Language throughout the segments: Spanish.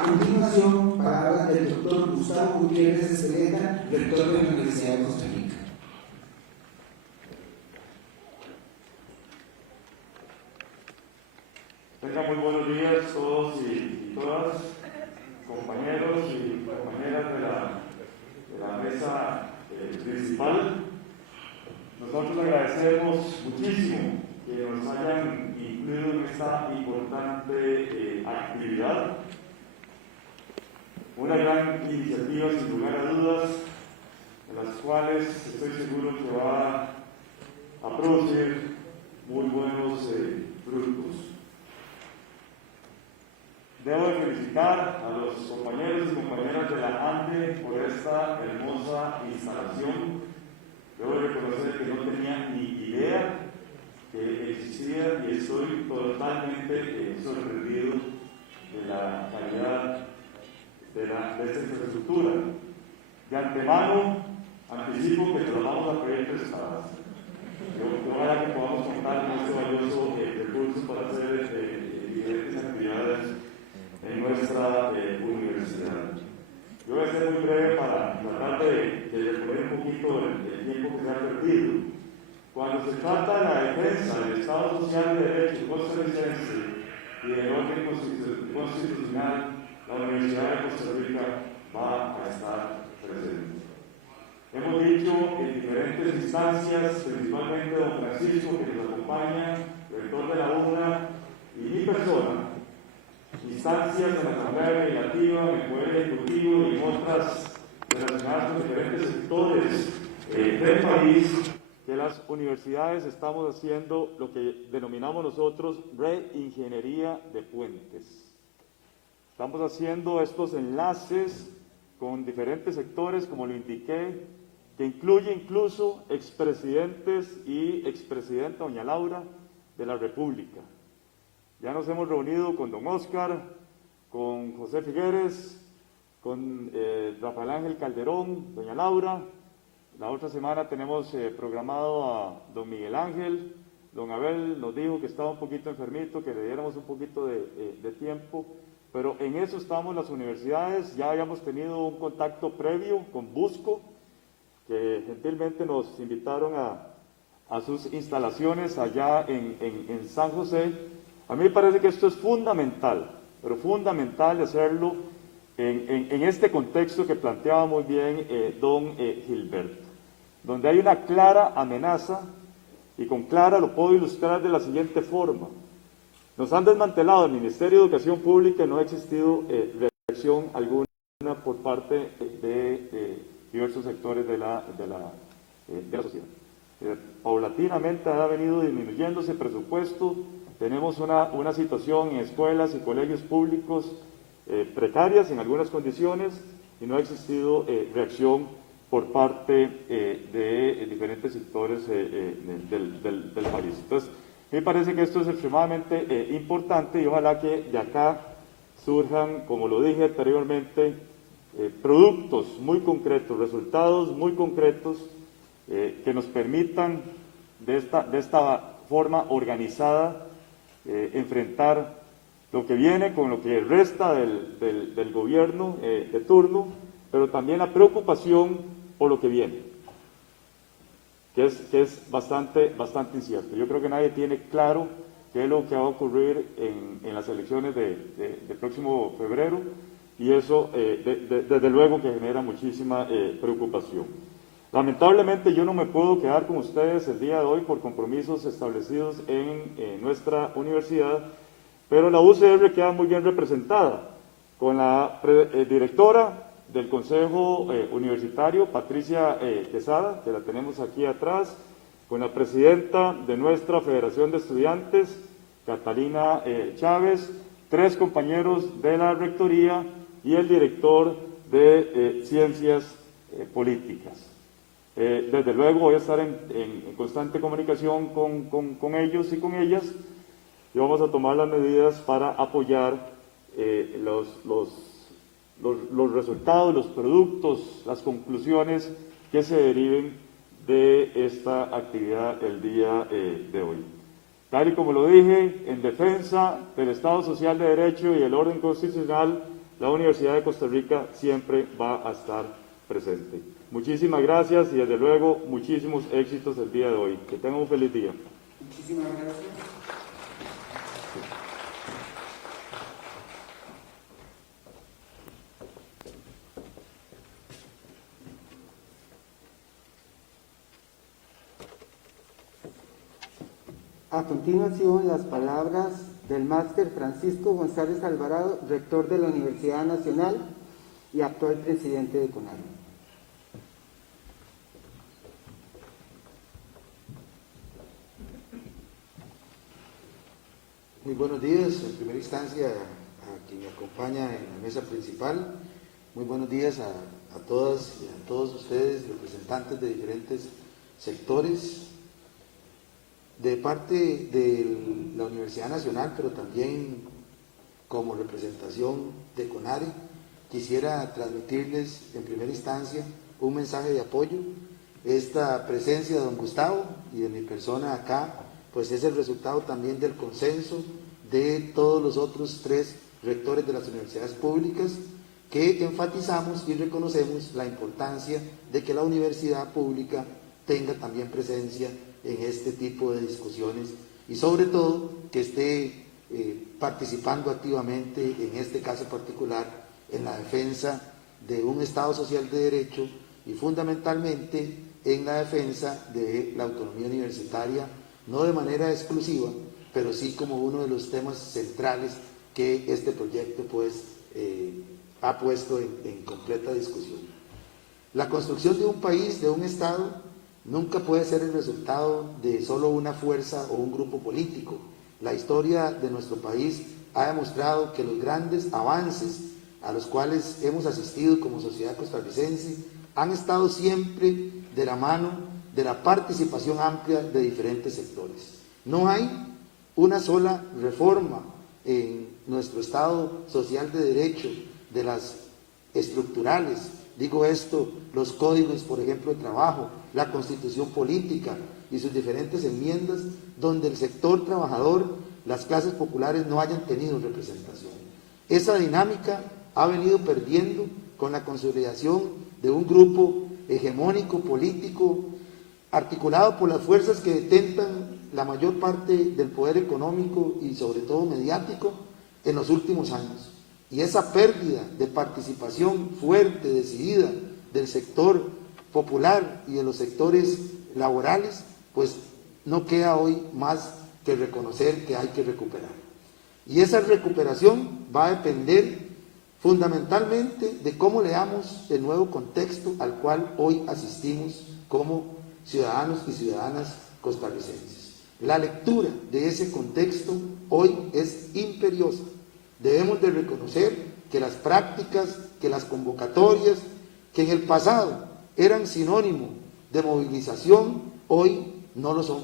A continuación, palabras del doctor Gustavo Gutiérrez Esteleta, rector de la Universidad de Costa Rica. Tengan muy buenos días todos y todas, compañeros y compañeras de la mesa principal. Nosotros agradecemos muchísimo que nos hayan incluido en esta importante actividad. Una gran iniciativa, sin lugar a dudas, de las cuales estoy seguro que va a producir muy buenos frutos. Debo de felicitar a los compañeros y compañeras de la ANDE por esta hermosa instalación. Debo de reconocer que no tenía ni idea que existía y estoy totalmente sorprendido de la calidad de esta infraestructura. De antemano, anticipo que se lo vamos a pedir prestadas. Ojalá que podamos contar con este valioso recurso para hacer diferentes actividades en nuestra universidad. Yo voy a ser muy breve para tratar de reponer un poquito el tiempo que se ha perdido. Cuando se trata de la defensa del Estado Social de Derecho costarricense y del orden constitucional, la Universidad de Costa Rica va a estar presente. Hemos dicho en diferentes instancias, principalmente don Francisco, que nos acompaña, rector de la UNA, y mi persona, instancias en la Asamblea Legislativa, en el Poder Ejecutivo y en otras relacionadas con diferentes sectores del país, que las universidades estamos haciendo lo que denominamos nosotros reingeniería de puentes. Estamos haciendo estos enlaces con diferentes sectores, como lo indiqué, que incluye incluso expresidentes y expresidenta doña Laura de la República. Ya nos hemos reunido con don Óscar, con José Figueres, con Rafael Ángel Calderón, doña Laura. La otra semana tenemos programado a don Miguel Ángel. Don Abel nos dijo que estaba un poquito enfermito, que le diéramos un poquito de tiempo, pero en eso estamos las universidades. Ya habíamos tenido un contacto previo con Busco, que gentilmente nos invitaron a sus instalaciones allá en San José. A mí me parece que esto es fundamental, pero fundamental hacerlo en este contexto que planteaba muy bien don Gilberto, donde hay una clara amenaza, y con clara lo puedo ilustrar de la siguiente forma. Nos han desmantelado el Ministerio de Educación Pública y no ha existido reacción alguna por parte de diversos sectores de la sociedad. Paulatinamente ha venido disminuyéndose el presupuesto. Tenemos una situación en escuelas y colegios públicos precarias en algunas condiciones y no ha existido reacción por parte de diferentes sectores del país. Entonces, me parece que esto es extremadamente importante y ojalá que de acá surjan, como lo dije anteriormente, productos muy concretos, resultados muy concretos que nos permitan de esta forma organizada enfrentar lo que viene con lo que resta del gobierno de turno, pero también la preocupación por lo que viene, que es bastante incierto. Yo creo que nadie tiene claro qué es lo que va a ocurrir en las elecciones del próximo febrero, y eso desde luego que genera muchísima preocupación. Lamentablemente yo no me puedo quedar con ustedes el día de hoy por compromisos establecidos en nuestra universidad, pero la UCR queda muy bien representada con la directora del Consejo Universitario, Patricia Quesada, que la tenemos aquí atrás, con la presidenta de nuestra Federación de Estudiantes, Catalina Chávez, 3 compañeros de la Rectoría y el director de Ciencias Políticas. Desde luego voy a estar en constante comunicación con ellos y con ellas, y vamos a tomar las medidas para apoyar los resultados, los productos, las conclusiones que se deriven de esta actividad el día de hoy. Tal y como lo dije, en defensa del Estado Social de Derecho y el orden constitucional, la Universidad de Costa Rica siempre va a estar presente. Muchísimas gracias y desde luego muchísimos éxitos el día de hoy. Que tengan un feliz día. Muchísimas gracias. A continuación, las palabras del máster Francisco González Alvarado, rector de la Universidad Nacional y actual presidente de CONADI. Muy buenos días, en primera instancia a quien me acompaña en la mesa principal. Muy buenos días a todas y a todos ustedes, representantes de diferentes sectores, de parte de la Universidad Nacional, pero también como representación de CONADI. Quisiera transmitirles en primera instancia un mensaje de apoyo. Esta presencia de don Gustavo y de mi persona acá, pues es el resultado también del consenso de todos los otros 3 rectores de las universidades públicas, que enfatizamos y reconocemos la importancia de que la universidad pública tenga también presencia en este tipo de discusiones y sobre todo que esté participando activamente en este caso particular en la defensa de un Estado social de derecho y fundamentalmente en la defensa de la autonomía universitaria, no de manera exclusiva, pero sí como uno de los temas centrales que este proyecto pues ha puesto en completa discusión. La construcción de un país, de un Estado, nunca puede ser el resultado de solo una fuerza o un grupo político. La historia de nuestro país ha demostrado que los grandes avances a los cuales hemos asistido como sociedad costarricense han estado siempre de la mano de la participación amplia de diferentes sectores. No hay una sola reforma en nuestro Estado social de derecho, de las estructurales, digo esto, los códigos, por ejemplo, de trabajo, la Constitución política y sus diferentes enmiendas, donde el sector trabajador, las clases populares no hayan tenido representación. Esa dinámica ha venido perdiendo con la consolidación de un grupo hegemónico político articulado por las fuerzas que detentan la mayor parte del poder económico y sobre todo mediático en los últimos años. Y esa pérdida de participación fuerte, decidida del sector popular y de los sectores laborales, pues no queda hoy más que reconocer que hay que recuperar. Y esa recuperación va a depender fundamentalmente de cómo leamos el nuevo contexto al cual hoy asistimos como ciudadanos y ciudadanas costarricenses. La lectura de ese contexto hoy es imperiosa. Debemos de reconocer que las prácticas, que las convocatorias, que en el pasado eran sinónimo de movilización, hoy no lo son.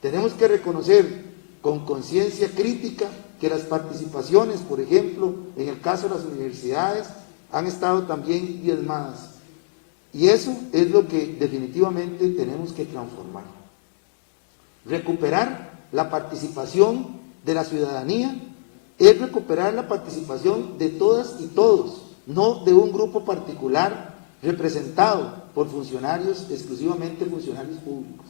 Tenemos que reconocer con conciencia crítica que las participaciones, por ejemplo, en el caso de las universidades, han estado también diezmadas. Y eso es lo que definitivamente tenemos que transformar. Recuperar la participación de la ciudadanía es recuperar la participación de todas y todos, no de un grupo particular representado por funcionarios, exclusivamente funcionarios públicos.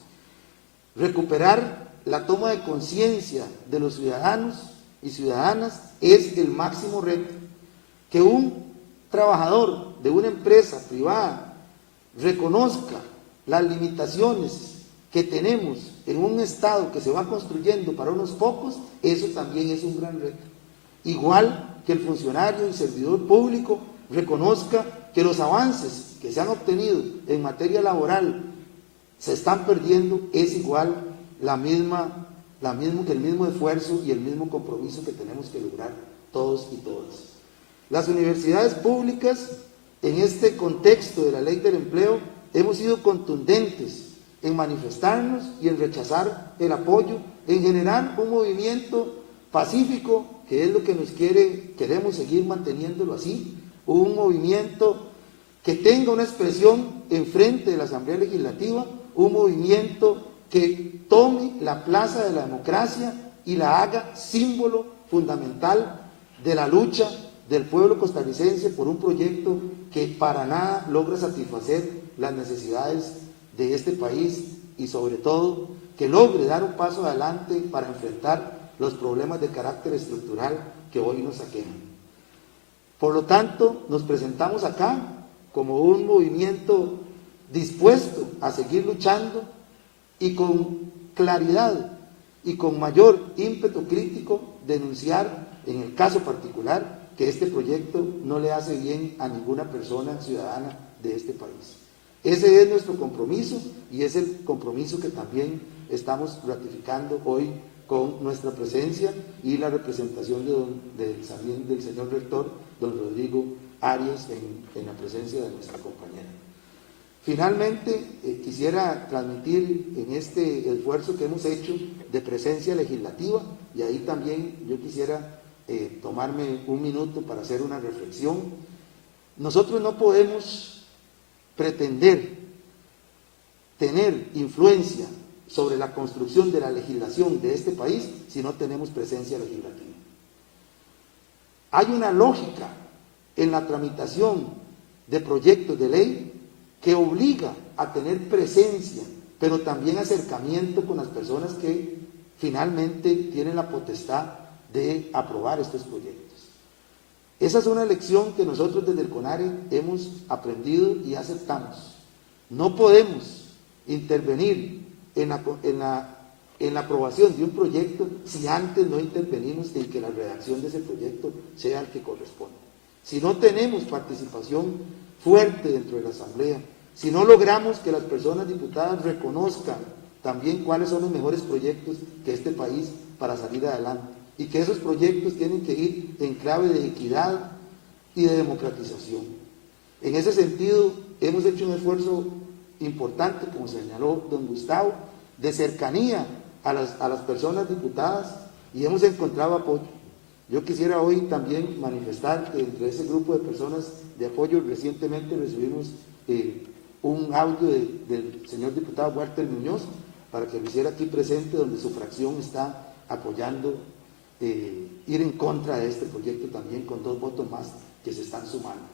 Recuperar la toma de conciencia de los ciudadanos y ciudadanas es el máximo reto. Que un trabajador de una empresa privada reconozca las limitaciones que tenemos en un Estado que se va construyendo para unos pocos, eso también es un gran reto. Igual que el funcionario y servidor público reconozca que los avances que se han obtenido en materia laboral se están perdiendo, es igual que el mismo esfuerzo y el mismo compromiso que tenemos que lograr todos y todas. Las universidades públicas, en este contexto de la ley del empleo, hemos sido contundentes en manifestarnos y en rechazar el apoyo, en generar un movimiento pacífico, que es lo que queremos seguir manteniéndolo así, un movimiento que tenga una expresión en frente de la Asamblea Legislativa, un movimiento que tome la plaza de la democracia y la haga símbolo fundamental de la lucha del pueblo costarricense por un proyecto que para nada logra satisfacer las necesidades de este país y sobre todo que logre dar un paso adelante para enfrentar los problemas de carácter estructural que hoy nos aquejan. Por lo tanto, nos presentamos acá como un movimiento dispuesto a seguir luchando y con claridad y con mayor ímpetu crítico denunciar en el caso particular que este proyecto no le hace bien a ninguna persona ciudadana de este país. Ese es nuestro compromiso y es el compromiso que también estamos ratificando hoy con nuestra presencia y la representación del señor rector, don Rodrigo Arias, en la presencia de nuestra compañera. Finalmente, quisiera transmitir en este esfuerzo que hemos hecho de presencia legislativa, y ahí también yo quisiera tomarme un minuto para hacer una reflexión. Nosotros no podemos pretender tener influencia sobre la construcción de la legislación de este país si no tenemos presencia legislativa. Hay una lógica en la tramitación de proyectos de ley que obliga a tener presencia, pero también acercamiento con las personas que finalmente tienen la potestad de aprobar estos proyectos. Esa es una lección que nosotros desde el CONARE hemos aprendido y aceptamos. No podemos intervenir en la aprobación de un proyecto si antes no intervenimos en que la redacción de ese proyecto sea el que corresponde. Si no tenemos participación fuerte dentro de la Asamblea, si no logramos que las personas diputadas reconozcan también cuáles son los mejores proyectos que este país para salir adelante, y que esos proyectos tienen que ir en clave de equidad y de democratización. En ese sentido, hemos hecho un esfuerzo importante, como señaló don Gustavo, de cercanía a las personas diputadas, y hemos encontrado apoyo. Yo quisiera hoy también manifestar que entre ese grupo de personas de apoyo recientemente recibimos un audio del señor diputado Walter Muñoz, para que lo hiciera aquí presente, donde su fracción está apoyando ir en contra de este proyecto también, con 2 votos más que se están sumando.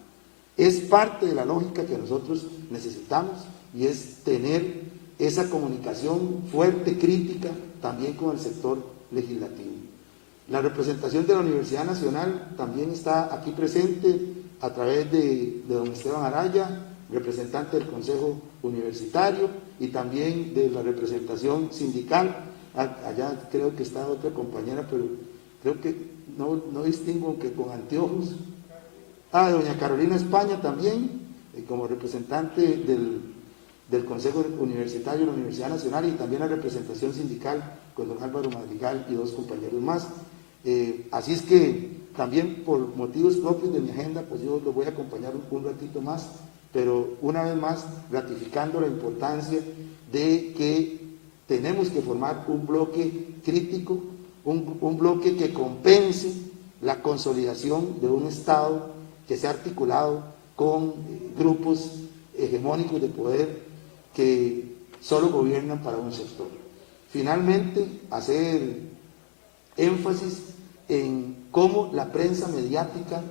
Es parte de la lógica que nosotros necesitamos, y es tener esa comunicación fuerte, crítica, también con el sector legislativo. La representación de la Universidad Nacional también está aquí presente a través de don Esteban Araya, representante del Consejo Universitario, y también de la representación sindical. Allá creo que está otra compañera, pero creo que no distingo que con anteojos. Doña Carolina España también, como representante del Consejo Universitario de la Universidad Nacional, y también la representación sindical con don Álvaro Madrigal y 2 compañeros más. Así es que también por motivos propios de mi agenda, pues yo lo voy a acompañar un ratito más, pero una vez más ratificando la importancia de que tenemos que formar un bloque crítico, un bloque que compense la consolidación de un Estado que se ha articulado con grupos hegemónicos de poder que solo gobiernan para un sector. Finalmente, hacer énfasis en cómo la prensa mediática,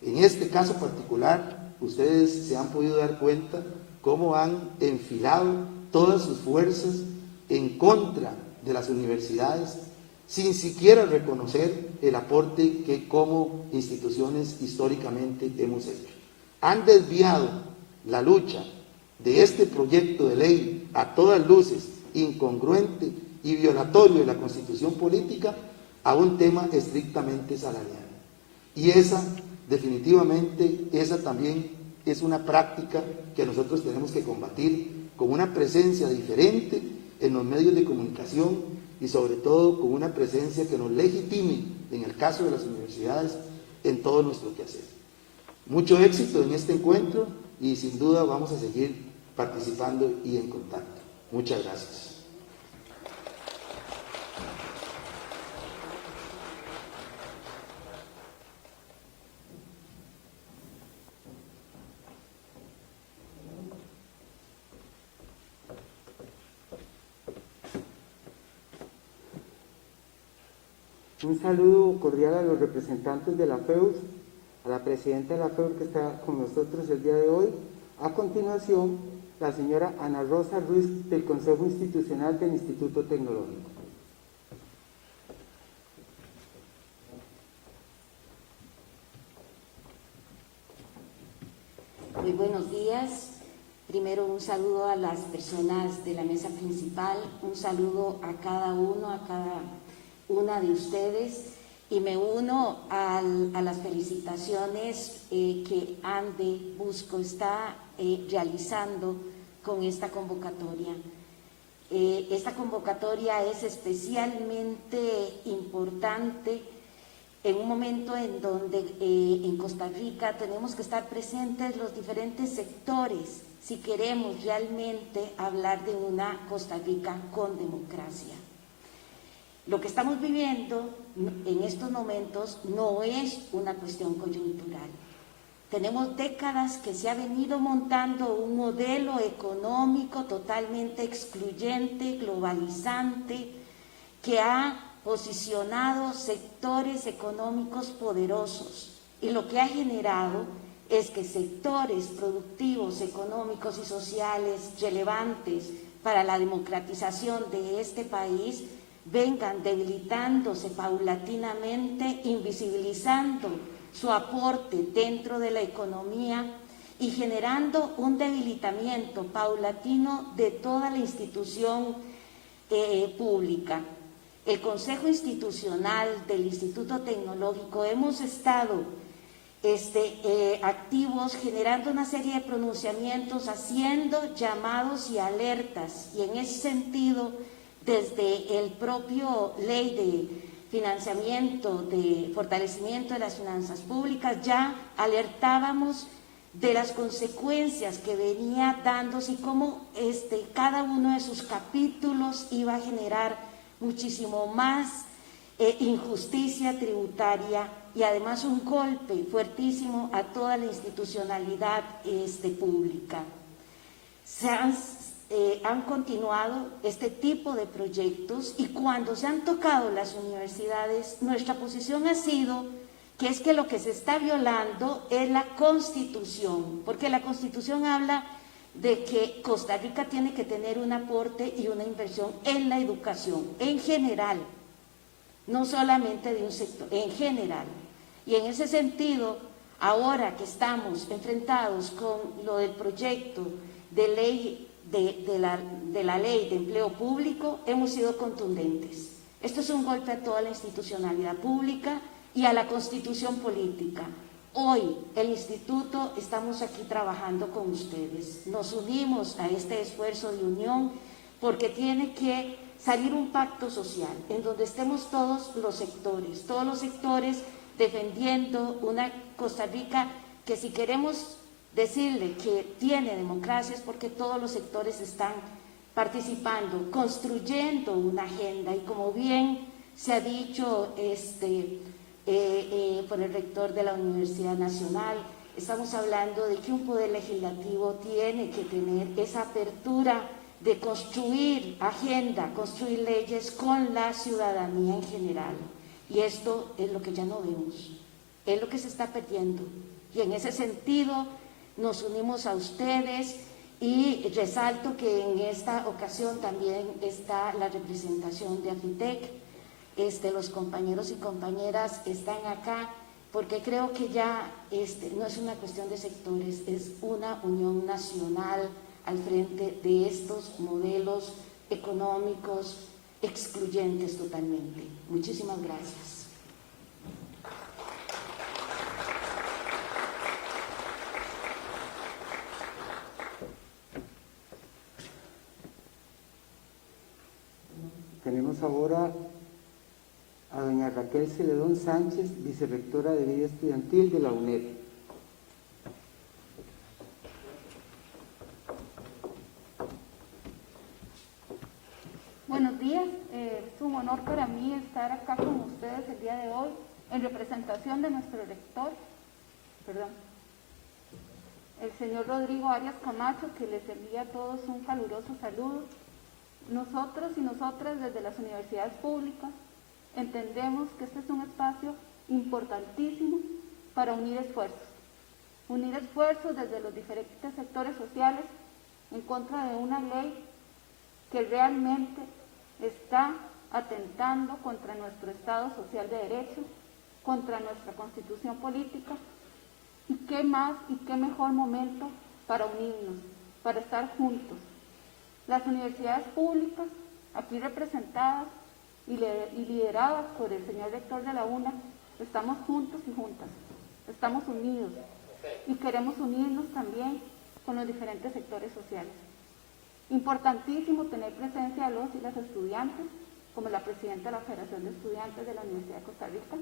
en este caso particular, ustedes se han podido dar cuenta cómo han enfilado todas sus fuerzas en contra de las universidades, sin siquiera reconocer el aporte que como instituciones históricamente hemos hecho. Han desviado la lucha de este proyecto de ley, a todas luces incongruente y violatorio de la Constitución política, a un tema estrictamente salarial. Y definitivamente, esa también es una práctica que nosotros tenemos que combatir con una presencia diferente en los medios de comunicación, y sobre todo con una presencia que nos legitime, en el caso de las universidades, en todo nuestro quehacer. Mucho éxito en este encuentro, y sin duda vamos a seguir participando y en contacto. Muchas gracias. Un saludo cordial a los representantes de la FEUS a la presidenta de la FEUR que está con nosotros el día de hoy. A continuación, la señora Ana Rosa Ruiz del Consejo Institucional del Instituto Tecnológico. Muy buenos días. Primero un saludo a las personas de la mesa principal, un saludo a cada uno, a cada una de ustedes, y me uno a las felicitaciones que Ande Busco está realizando con esta convocatoria. Esta convocatoria es especialmente importante en un momento en donde en Costa Rica tenemos que estar presentes los diferentes sectores si queremos realmente hablar de una Costa Rica con democracia. Lo que estamos viviendo en estos momentos no es una cuestión coyuntural. Tenemos décadas que se ha venido montando un modelo económico totalmente excluyente, globalizante, que ha posicionado sectores económicos poderosos, y lo que ha generado es que sectores productivos, económicos y sociales relevantes para la democratización de este país vengan debilitándose paulatinamente, invisibilizando su aporte dentro de la economía y generando un debilitamiento paulatino de toda la institución pública. El Consejo Institucional del Instituto Tecnológico hemos estado activos, generando una serie de pronunciamientos, haciendo llamados y alertas, y en ese sentido, desde el propio ley de financiamiento, de fortalecimiento de las finanzas públicas, ya alertábamos de las consecuencias que venía dándose y cómo cada uno de sus capítulos iba a generar muchísimo más injusticia tributaria y además un golpe fuertísimo a toda la institucionalidad pública. Han continuado este tipo de proyectos, y cuando se han tocado las universidades, nuestra posición ha sido que es que lo que se está violando es la Constitución, porque la Constitución habla de que Costa Rica tiene que tener un aporte y una inversión en la educación, en general, no solamente de un sector, en general. Y en ese sentido, ahora que estamos enfrentados con lo del proyecto de ley de la ley de empleo público, hemos sido contundentes. Esto es un golpe a toda la institucionalidad pública y a la constitución política. Hoy, el Instituto, estamos aquí trabajando con ustedes. Nos unimos a este esfuerzo de unión porque tiene que salir un pacto social en donde estemos todos los sectores defendiendo una Costa Rica que, si queremos decirle que tiene democracia, es porque todos los sectores están participando, construyendo una agenda, y como bien se ha dicho por el rector de la Universidad Nacional, estamos hablando de que un poder legislativo tiene que tener esa apertura de construir agenda, construir leyes con la ciudadanía en general. Y esto es lo que ya no vemos, es lo que se está perdiendo. Y en ese sentido nos unimos a ustedes, y resalto que en esta ocasión también está la representación de AFITEC. Los compañeros y compañeras están acá porque creo que ya no es una cuestión de sectores, es una unión nacional al frente de estos modelos económicos excluyentes totalmente. Muchísimas gracias. Tenemos ahora a doña Raquel Celedón Sánchez, vicerrectora de Vida Estudiantil de la UNED. Buenos días, es un honor para mí estar acá con ustedes el día de hoy en representación de nuestro rector, el señor Rodrigo Arias Camacho, que les envía a todos un caluroso saludo. Nosotros y nosotras desde las universidades públicas entendemos que este es un espacio importantísimo para unir esfuerzos desde los diferentes sectores sociales en contra de una ley que realmente está atentando contra nuestro Estado social de derecho, contra nuestra Constitución política, y qué más y qué mejor momento para unirnos, para estar juntos. Las universidades públicas, aquí representadas y lideradas por el señor rector de la UNA, estamos juntos y juntas, estamos unidos y queremos unirnos también con los diferentes sectores sociales. Importantísimo tener presencia a los y las estudiantes, como la presidenta de la Federación de Estudiantes de la Universidad de Costa Rica,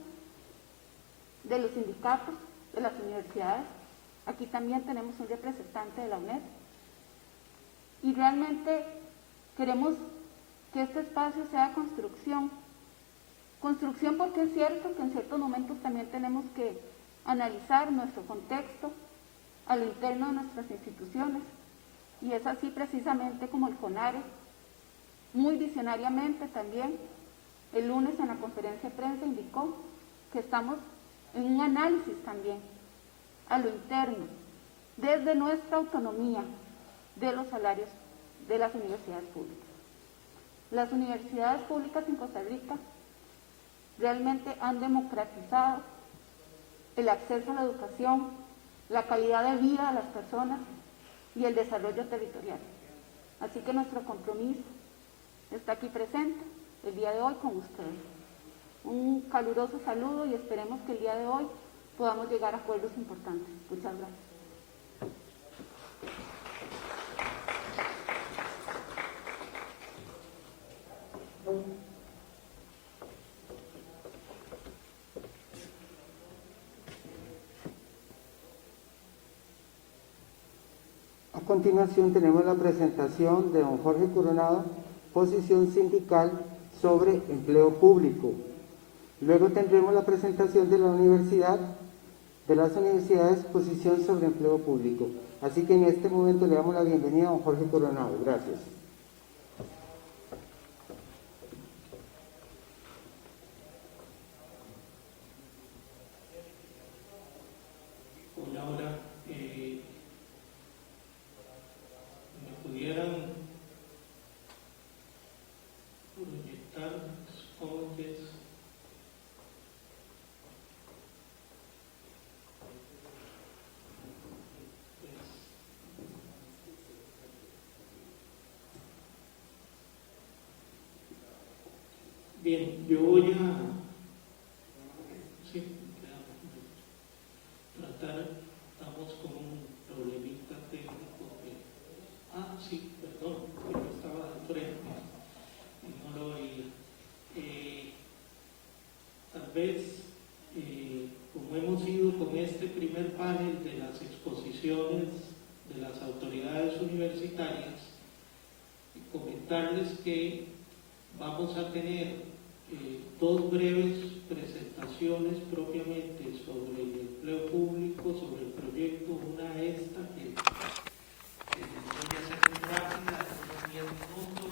de los sindicatos, de las universidades. Aquí también tenemos un representante de la UNED. Y realmente queremos que este espacio sea construcción. Construcción porque es cierto que en ciertos momentos también tenemos que analizar nuestro contexto a lo interno de nuestras instituciones. Y es así precisamente como el CONARE, muy visionariamente también, el lunes en la conferencia de prensa indicó que estamos en un análisis también a lo interno, desde nuestra autonomía de los salarios de las universidades públicas. Las universidades públicas en Costa Rica realmente han democratizado el acceso a la educación, la calidad de vida de las personas y el desarrollo territorial. Así que nuestro compromiso está aquí presente el día de hoy con ustedes. Un caluroso saludo y esperemos que el día de hoy podamos llegar a acuerdos importantes. Muchas gracias. A continuación tenemos la presentación de don Jorge Coronado, posición sindical sobre empleo público. Luego tendremos la presentación de las universidades, posición sobre empleo público. Así que en este momento le damos la bienvenida a don Jorge Coronado. Gracias. Hola, ¿me pudieran proyectar los jóvenes? Bien, yo voy a tratar, estamos con un problemita técnico. Perdón, que yo estaba de frente y no lo oía. Tal vez, como hemos ido con este primer panel de las exposiciones de las autoridades universitarias, comentarles que vamos a tener dos breves presentaciones propiamente sobre el empleo público, sobre el proyecto, una esta que voy a hacer muy rápida, unos 10 minutos,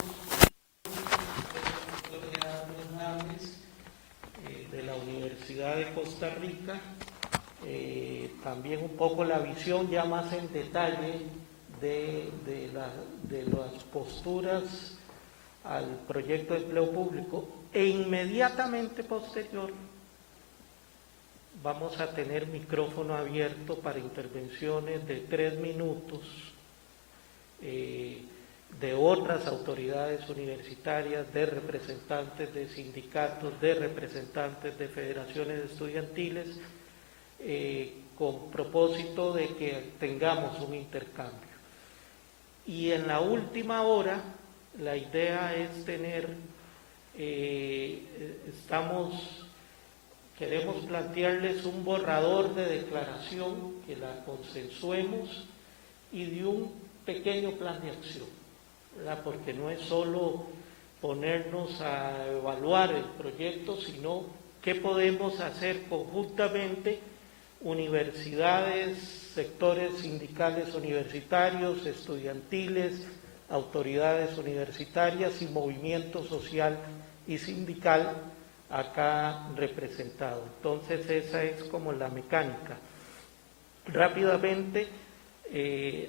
de la Universidad de Costa Rica, también un poco la visión ya más en detalle de las posturas al proyecto de empleo público, e inmediatamente posterior vamos a tener micrófono abierto para intervenciones de 3 minutos de otras autoridades universitarias, de representantes de sindicatos, de representantes de federaciones estudiantiles, con propósito de que tengamos un intercambio. Y en la última hora, la idea es tener, queremos plantearles un borrador de declaración que la consensuemos y de un pequeño plan de acción, ¿verdad? Porque no es solo ponernos a evaluar el proyecto, sino qué podemos hacer conjuntamente universidades, sectores sindicales universitarios, estudiantiles, autoridades universitarias y movimiento social y sindical acá representado. Entonces esa es como la mecánica. Rápidamente,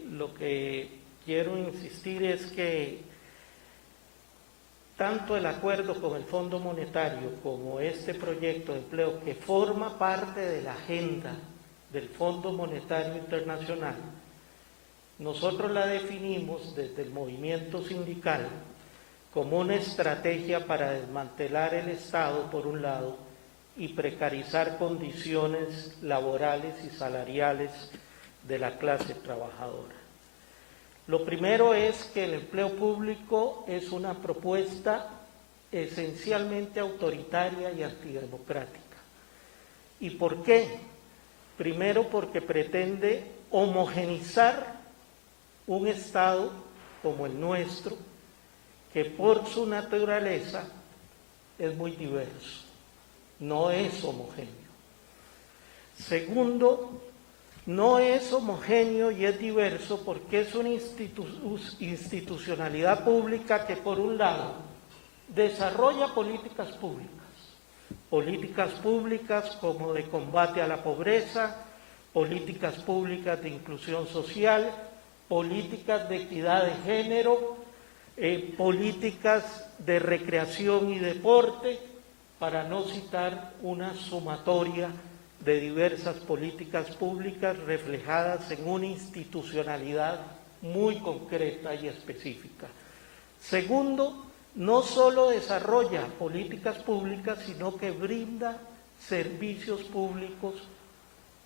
lo que quiero insistir es que tanto el acuerdo con el Fondo Monetario como este proyecto de empleo que forma parte de la agenda del Fondo Monetario Internacional, nosotros la definimos desde el movimiento sindical como una estrategia para desmantelar el Estado, por un lado, y precarizar condiciones laborales y salariales de la clase trabajadora. Lo primero es que el empleo público es una propuesta esencialmente autoritaria y antidemocrática. ¿Y por qué? Primero, porque pretende homogenizar un Estado como el nuestro, que por su naturaleza es muy diverso, no es homogéneo. Segundo, no es homogéneo y es diverso porque es una institucionalidad pública que, por un lado, desarrolla políticas públicas como de combate a la pobreza, políticas públicas de inclusión social, políticas de equidad de género, políticas de recreación y deporte, para no citar una sumatoria de diversas políticas públicas reflejadas en una institucionalidad muy concreta y específica. Segundo, no solo desarrolla políticas públicas, sino que brinda servicios públicos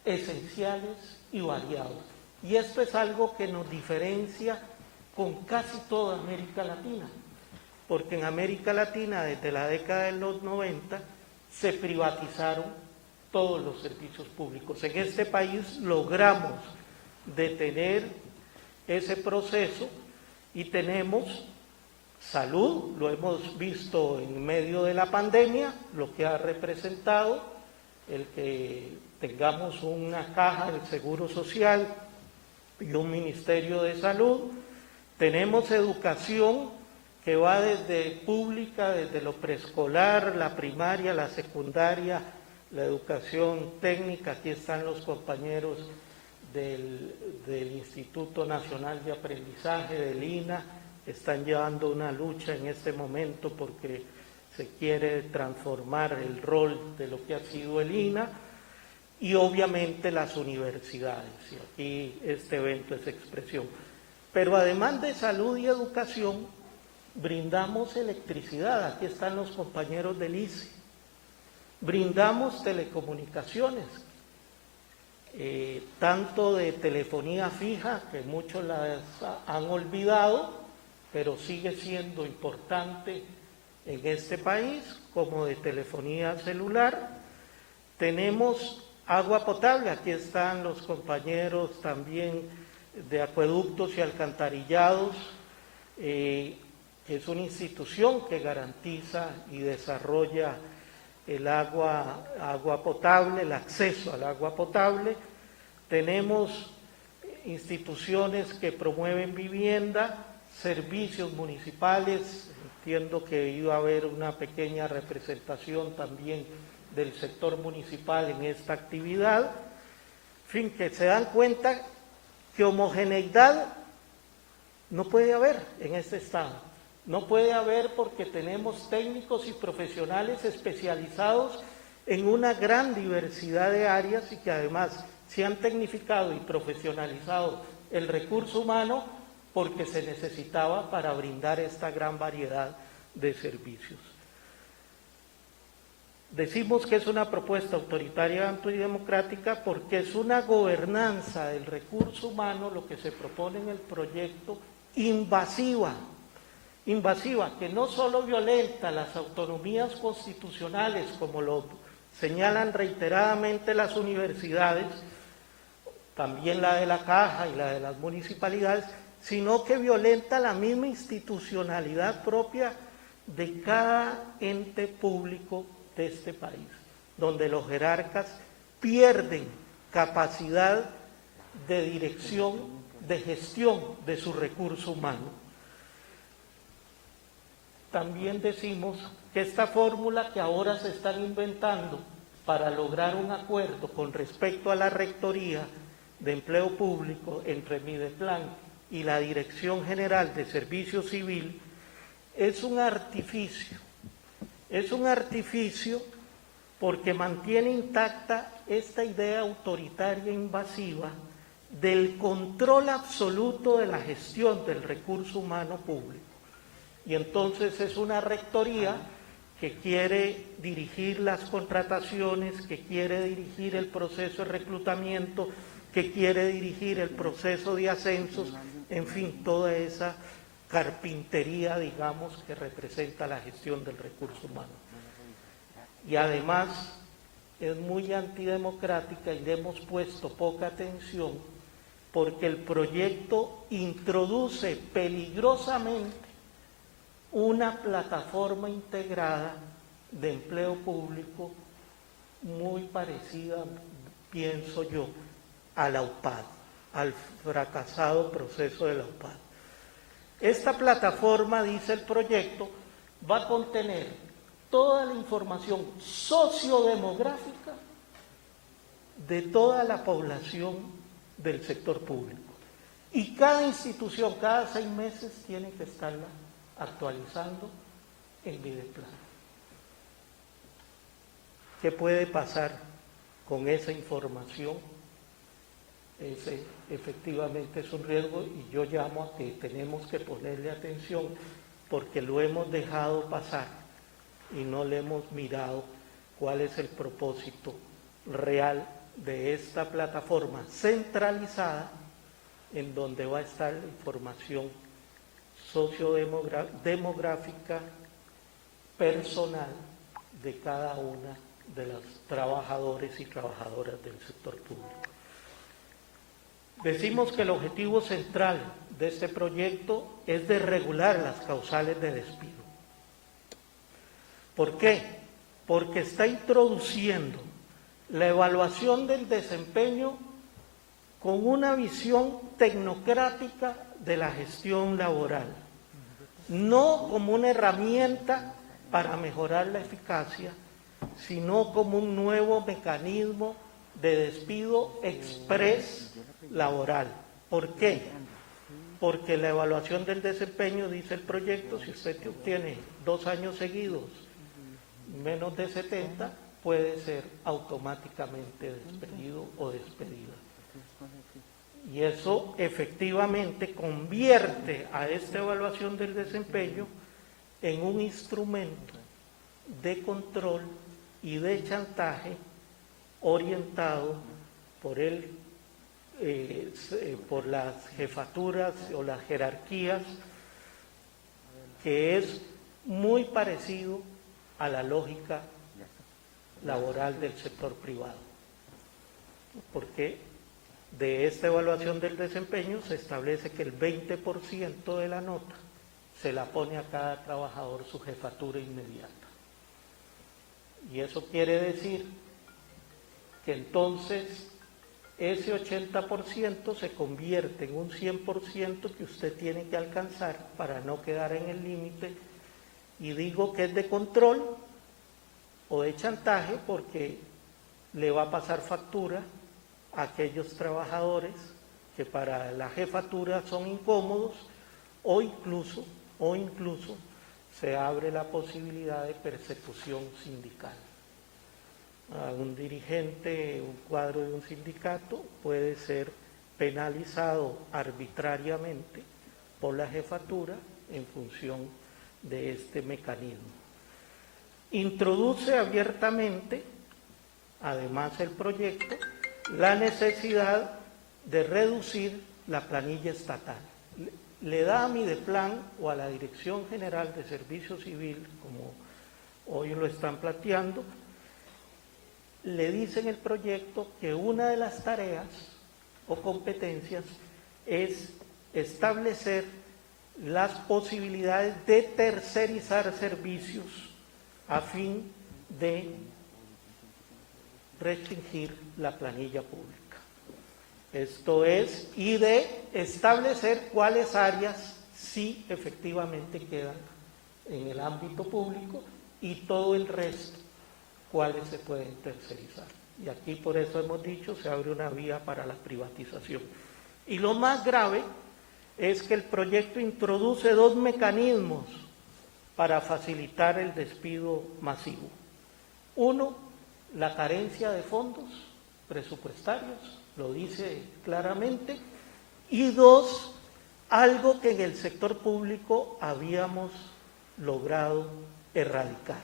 esenciales y variados. Y esto es algo que nos diferencia con casi toda América Latina, porque en América Latina desde la década de los 90 se privatizaron todos los servicios públicos. En este país logramos detener ese proceso y tenemos salud, lo hemos visto en medio de la pandemia, lo que ha representado el que tengamos una caja del Seguro Social y un Ministerio de Salud. Tenemos educación que va desde pública, desde lo preescolar, la primaria, la secundaria, la educación técnica. Aquí están los compañeros del Instituto Nacional de Aprendizaje, del INA, están llevando una lucha en este momento porque se quiere transformar el rol de lo que ha sido el INA, y obviamente las universidades, y aquí este evento es expresión. Pero además de salud y educación, brindamos electricidad, aquí están los compañeros del ICE, brindamos telecomunicaciones, tanto de telefonía fija, que muchos las han olvidado, pero sigue siendo importante en este país, como de telefonía celular. Tenemos agua potable, aquí están los compañeros también de acueductos y alcantarillados. Es una institución que garantiza y desarrolla el agua potable, el acceso al agua potable. Tenemos instituciones que promueven vivienda, servicios municipales. Entiendo que iba a haber una pequeña representación también del sector municipal en esta actividad. En fin, que se dan cuenta que homogeneidad no puede haber en este Estado. No puede haber porque tenemos técnicos y profesionales especializados en una gran diversidad de áreas y que además se han tecnificado y profesionalizado el recurso humano porque se necesitaba para brindar esta gran variedad de servicios. Decimos que es una propuesta autoritaria antidemocrática porque es una gobernanza del recurso humano lo que se propone en el proyecto, invasiva, que no solo violenta las autonomías constitucionales, como lo señalan reiteradamente las universidades, también la de la Caja y la de las municipalidades, sino que violenta la misma institucionalidad propia de cada ente público de este país, donde los jerarcas pierden capacidad de dirección, de gestión de su recurso humano. También decimos que esta fórmula que ahora se están inventando para lograr un acuerdo con respecto a la Rectoría de Empleo Público entre Mideplan y la Dirección General de Servicio Civil es un artificio. Es un artificio porque mantiene intacta esta idea autoritaria e invasiva del control absoluto de la gestión del recurso humano público. Y entonces es una rectoría que quiere dirigir las contrataciones, que quiere dirigir el proceso de reclutamiento, que quiere dirigir el proceso de ascensos, en fin, toda esa carpintería, digamos, que representa la gestión del recurso humano. Y además es muy antidemocrática y le hemos puesto poca atención porque el proyecto introduce peligrosamente una plataforma integrada de empleo público muy parecida, pienso yo, a la UPAD, al fracasado proceso de la UPAD. Esta plataforma, dice el proyecto, va a contener toda la información sociodemográfica de toda la población del sector público. Y cada institución, cada 6 meses, tiene que estarla actualizando en Mideplan. ¿Qué puede pasar con esa información? Ese efectivamente es un riesgo y yo llamo a que tenemos que ponerle atención porque lo hemos dejado pasar y no le hemos mirado cuál es el propósito real de esta plataforma centralizada en donde va a estar la información sociodemográfica personal de cada una de los trabajadores y trabajadoras del sector público. Decimos que el objetivo central de este proyecto es de regular las causales de despido. ¿Por qué? Porque está introduciendo la evaluación del desempeño con una visión tecnocrática de la gestión laboral, no como una herramienta para mejorar la eficacia, sino como un nuevo mecanismo de despido exprés laboral. ¿Por qué? Porque la evaluación del desempeño, dice el proyecto, si usted obtiene 2 años seguidos menos de 70, puede ser automáticamente despedido o despedida. Y eso efectivamente convierte a esta evaluación del desempeño en un instrumento de control y de chantaje orientado por las jefaturas o las jerarquías, que es muy parecido a la lógica laboral del sector privado. Porque de esta evaluación del desempeño se establece que el 20% de la nota se la pone a cada trabajador su jefatura inmediata. Y eso quiere decir que entonces ese 80% se convierte en un 100% que usted tiene que alcanzar para no quedar en el límite. Y digo que es de control o de chantaje porque le va a pasar factura a aquellos trabajadores que para la jefatura son incómodos o incluso se abre la posibilidad de persecución sindical. A un dirigente, un cuadro de un sindicato puede ser penalizado arbitrariamente por la jefatura en función de este mecanismo. Introduce abiertamente, además el proyecto, la necesidad de reducir la planilla estatal. Le da a Mideplan o a la Dirección General de Servicio Civil, como hoy lo están planteando, le dice en el proyecto que una de las tareas o competencias es establecer las posibilidades de tercerizar servicios a fin de restringir la planilla pública. Esto es, y de establecer cuáles áreas sí efectivamente quedan en el ámbito público y todo el resto, cuáles se pueden tercerizar. Y aquí por eso hemos dicho, se abre una vía para la privatización. Y lo más grave es que el proyecto introduce dos mecanismos para facilitar el despido masivo. Uno, la carencia de fondos presupuestarios, lo dice claramente, y dos, algo que en el sector público habíamos logrado erradicar,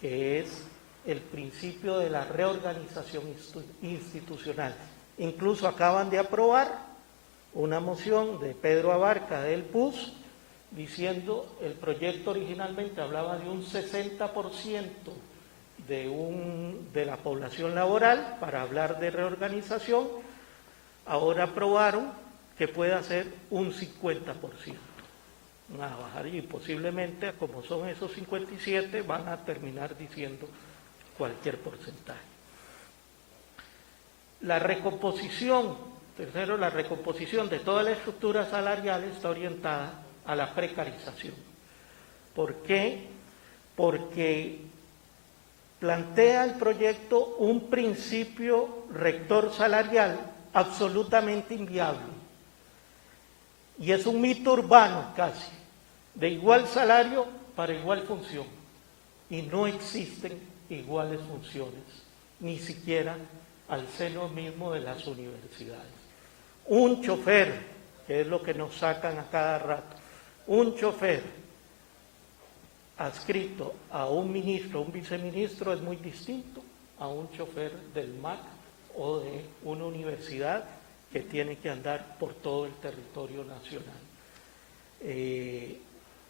que es el principio de la reorganización institucional. Incluso acaban de aprobar una moción de Pedro Abarca del PUS diciendo, el proyecto originalmente hablaba de un 60% de la población laboral para hablar de reorganización, ahora aprobaron que pueda ser un 50%. A bajar y posiblemente, como son esos 57, van a terminar diciendo cualquier porcentaje. La recomposición, tercero, la recomposición de toda la estructura salarial está orientada a la precarización. ¿Por qué? Porque plantea el proyecto un principio rector salarial absolutamente inviable. Y es un mito urbano casi, de igual salario para igual función. Y no existen iguales funciones, ni siquiera al seno mismo de las universidades. Un chofer, que es lo que nos sacan a cada rato, un chofer adscrito a un ministro, un viceministro, es muy distinto a un chofer del MAC o de una universidad que tiene que andar por todo el territorio nacional.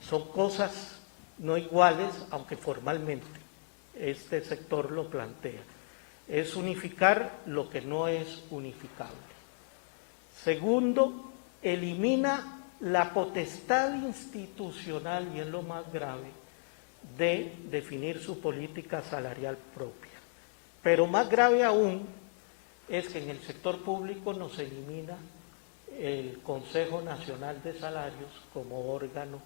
Son cosas no iguales, aunque formalmente este sector lo plantea. Es unificar lo que no es unificable. Segundo, elimina la potestad institucional, y es lo más grave, de definir su política salarial propia. Pero más grave aún es que en el sector público nos elimina el Consejo Nacional de Salarios como órgano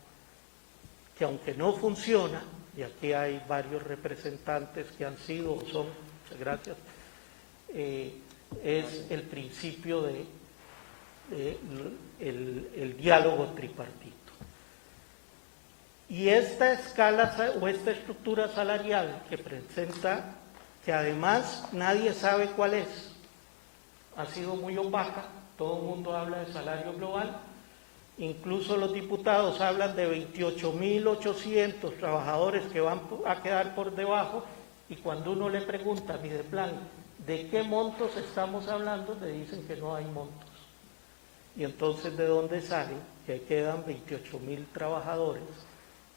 que, aunque no funciona, y aquí hay varios representantes que han sido o son, muchas gracias, es el principio de el diálogo tripartito. Y esta escala o esta estructura salarial que presenta, que además nadie sabe cuál es, ha sido muy opaca, todo el mundo habla de salario global, incluso los diputados hablan de 28.800 trabajadores que van a quedar por debajo, y cuando uno le pregunta a Mideplan de qué montos estamos hablando, le dicen que no hay montos. Y entonces, ¿de dónde sale que quedan 28.000 trabajadores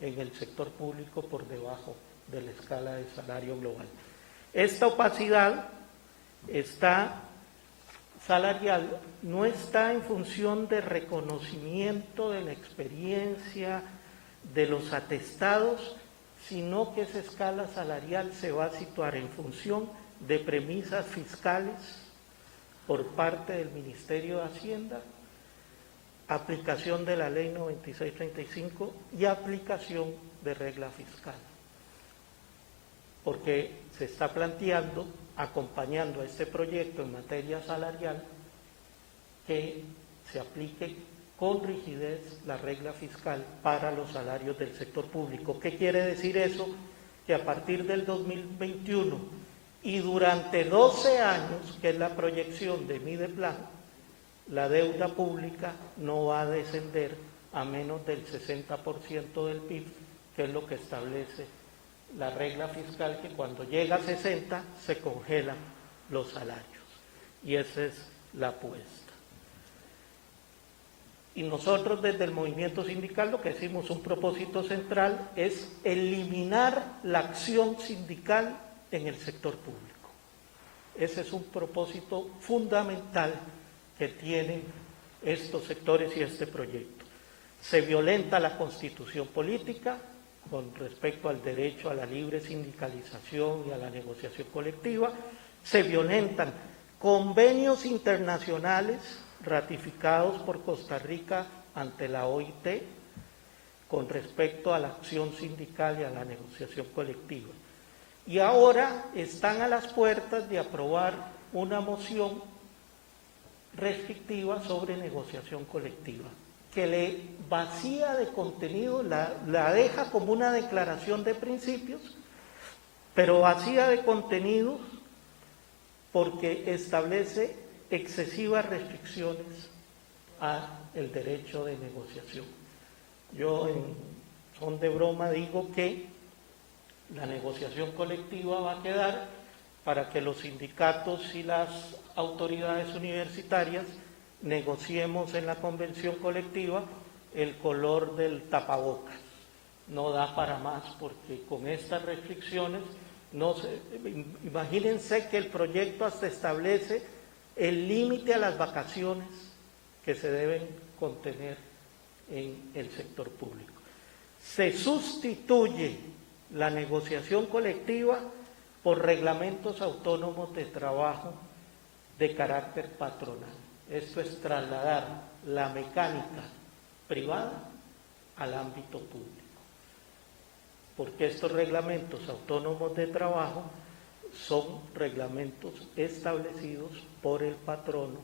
en el sector público por debajo de la escala de salario global? Esta opacidad salarial no está en función de reconocimiento de la experiencia, de los atestados, sino que esa escala salarial se va a situar en función de premisas fiscales por parte del Ministerio de Hacienda, aplicación de la Ley 9635 y aplicación de regla fiscal. Porque se está planteando, acompañando a este proyecto en materia salarial, que se aplique con rigidez la regla fiscal para los salarios del sector público. ¿Qué quiere decir eso? Que a partir del 2021 y durante 12 años, que es la proyección de Mideplan, la deuda pública no va a descender a menos del 60% del PIB, que es lo que establece la regla fiscal, que cuando llega a 60 se congelan los salarios. Y esa es la apuesta. Y nosotros desde el movimiento sindical lo que decimos, un propósito central, es eliminar la acción sindical en el sector público. Ese es un propósito fundamental que tienen estos sectores y este proyecto. Se violenta la constitución política con respecto al derecho a la libre sindicalización y a la negociación colectiva, se violentan convenios internacionales ratificados por Costa Rica ante la OIT, con respecto a la acción sindical y a la negociación colectiva. Y ahora están a las puertas de aprobar una moción restrictiva sobre negociación colectiva, que le vacía de contenido, la deja como una declaración de principios, pero vacía de contenido porque establece excesivas restricciones al derecho de negociación. Yo en son de broma digo que la negociación colectiva va a quedar para que los sindicatos y las autoridades universitarias negociemos en la convención colectiva el color del tapabocas. No da para más porque con estas restricciones, imagínense que el proyecto hasta establece el límite a las vacaciones que se deben contener en el sector público. Se sustituye la negociación colectiva por reglamentos autónomos de trabajo de carácter patronal. Esto es trasladar la mecánica privada al ámbito público, porque estos reglamentos autónomos de trabajo son reglamentos establecidos por el patrono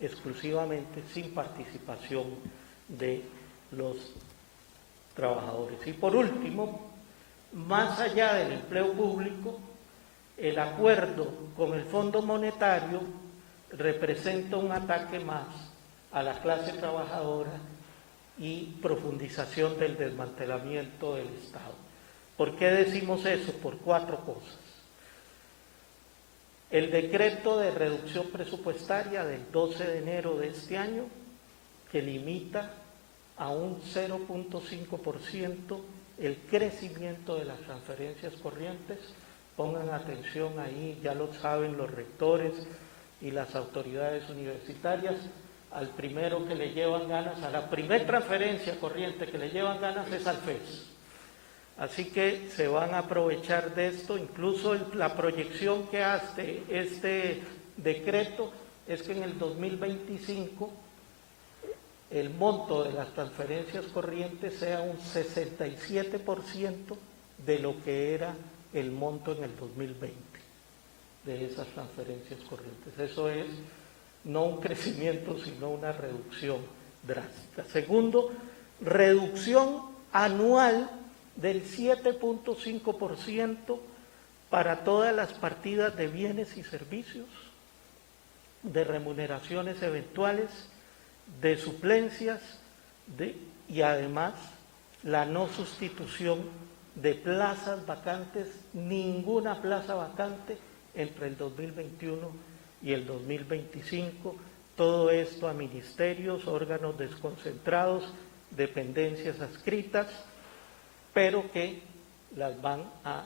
exclusivamente, sin participación de los trabajadores. Y por último, más allá del empleo público, el acuerdo con el Fondo Monetario representa un ataque más a la clase trabajadora y profundización del desmantelamiento del Estado. ¿Por qué decimos eso? Por 4 cosas. El decreto de reducción presupuestaria del 12 de enero de este año, que limita a un 0.5% el crecimiento de las transferencias corrientes. Pongan atención ahí, ya lo saben los rectores y las autoridades universitarias, al primero que le llevan ganas, a la primera transferencia corriente que le llevan ganas es al FES. Así que se van a aprovechar de esto. Incluso la proyección que hace este decreto es que en el 2025 el monto de las transferencias corrientes sea un 67% de lo que era el monto en el 2020 de esas transferencias corrientes. Eso es no un crecimiento, sino una reducción drástica. Segundo, reducción anual del 7.5% para todas las partidas de bienes y servicios, de remuneraciones eventuales, de suplencias y además la no sustitución de plazas vacantes, ninguna plaza vacante entre el 2021 y el 2025, todo esto a ministerios, órganos desconcentrados, dependencias adscritas, pero que las van a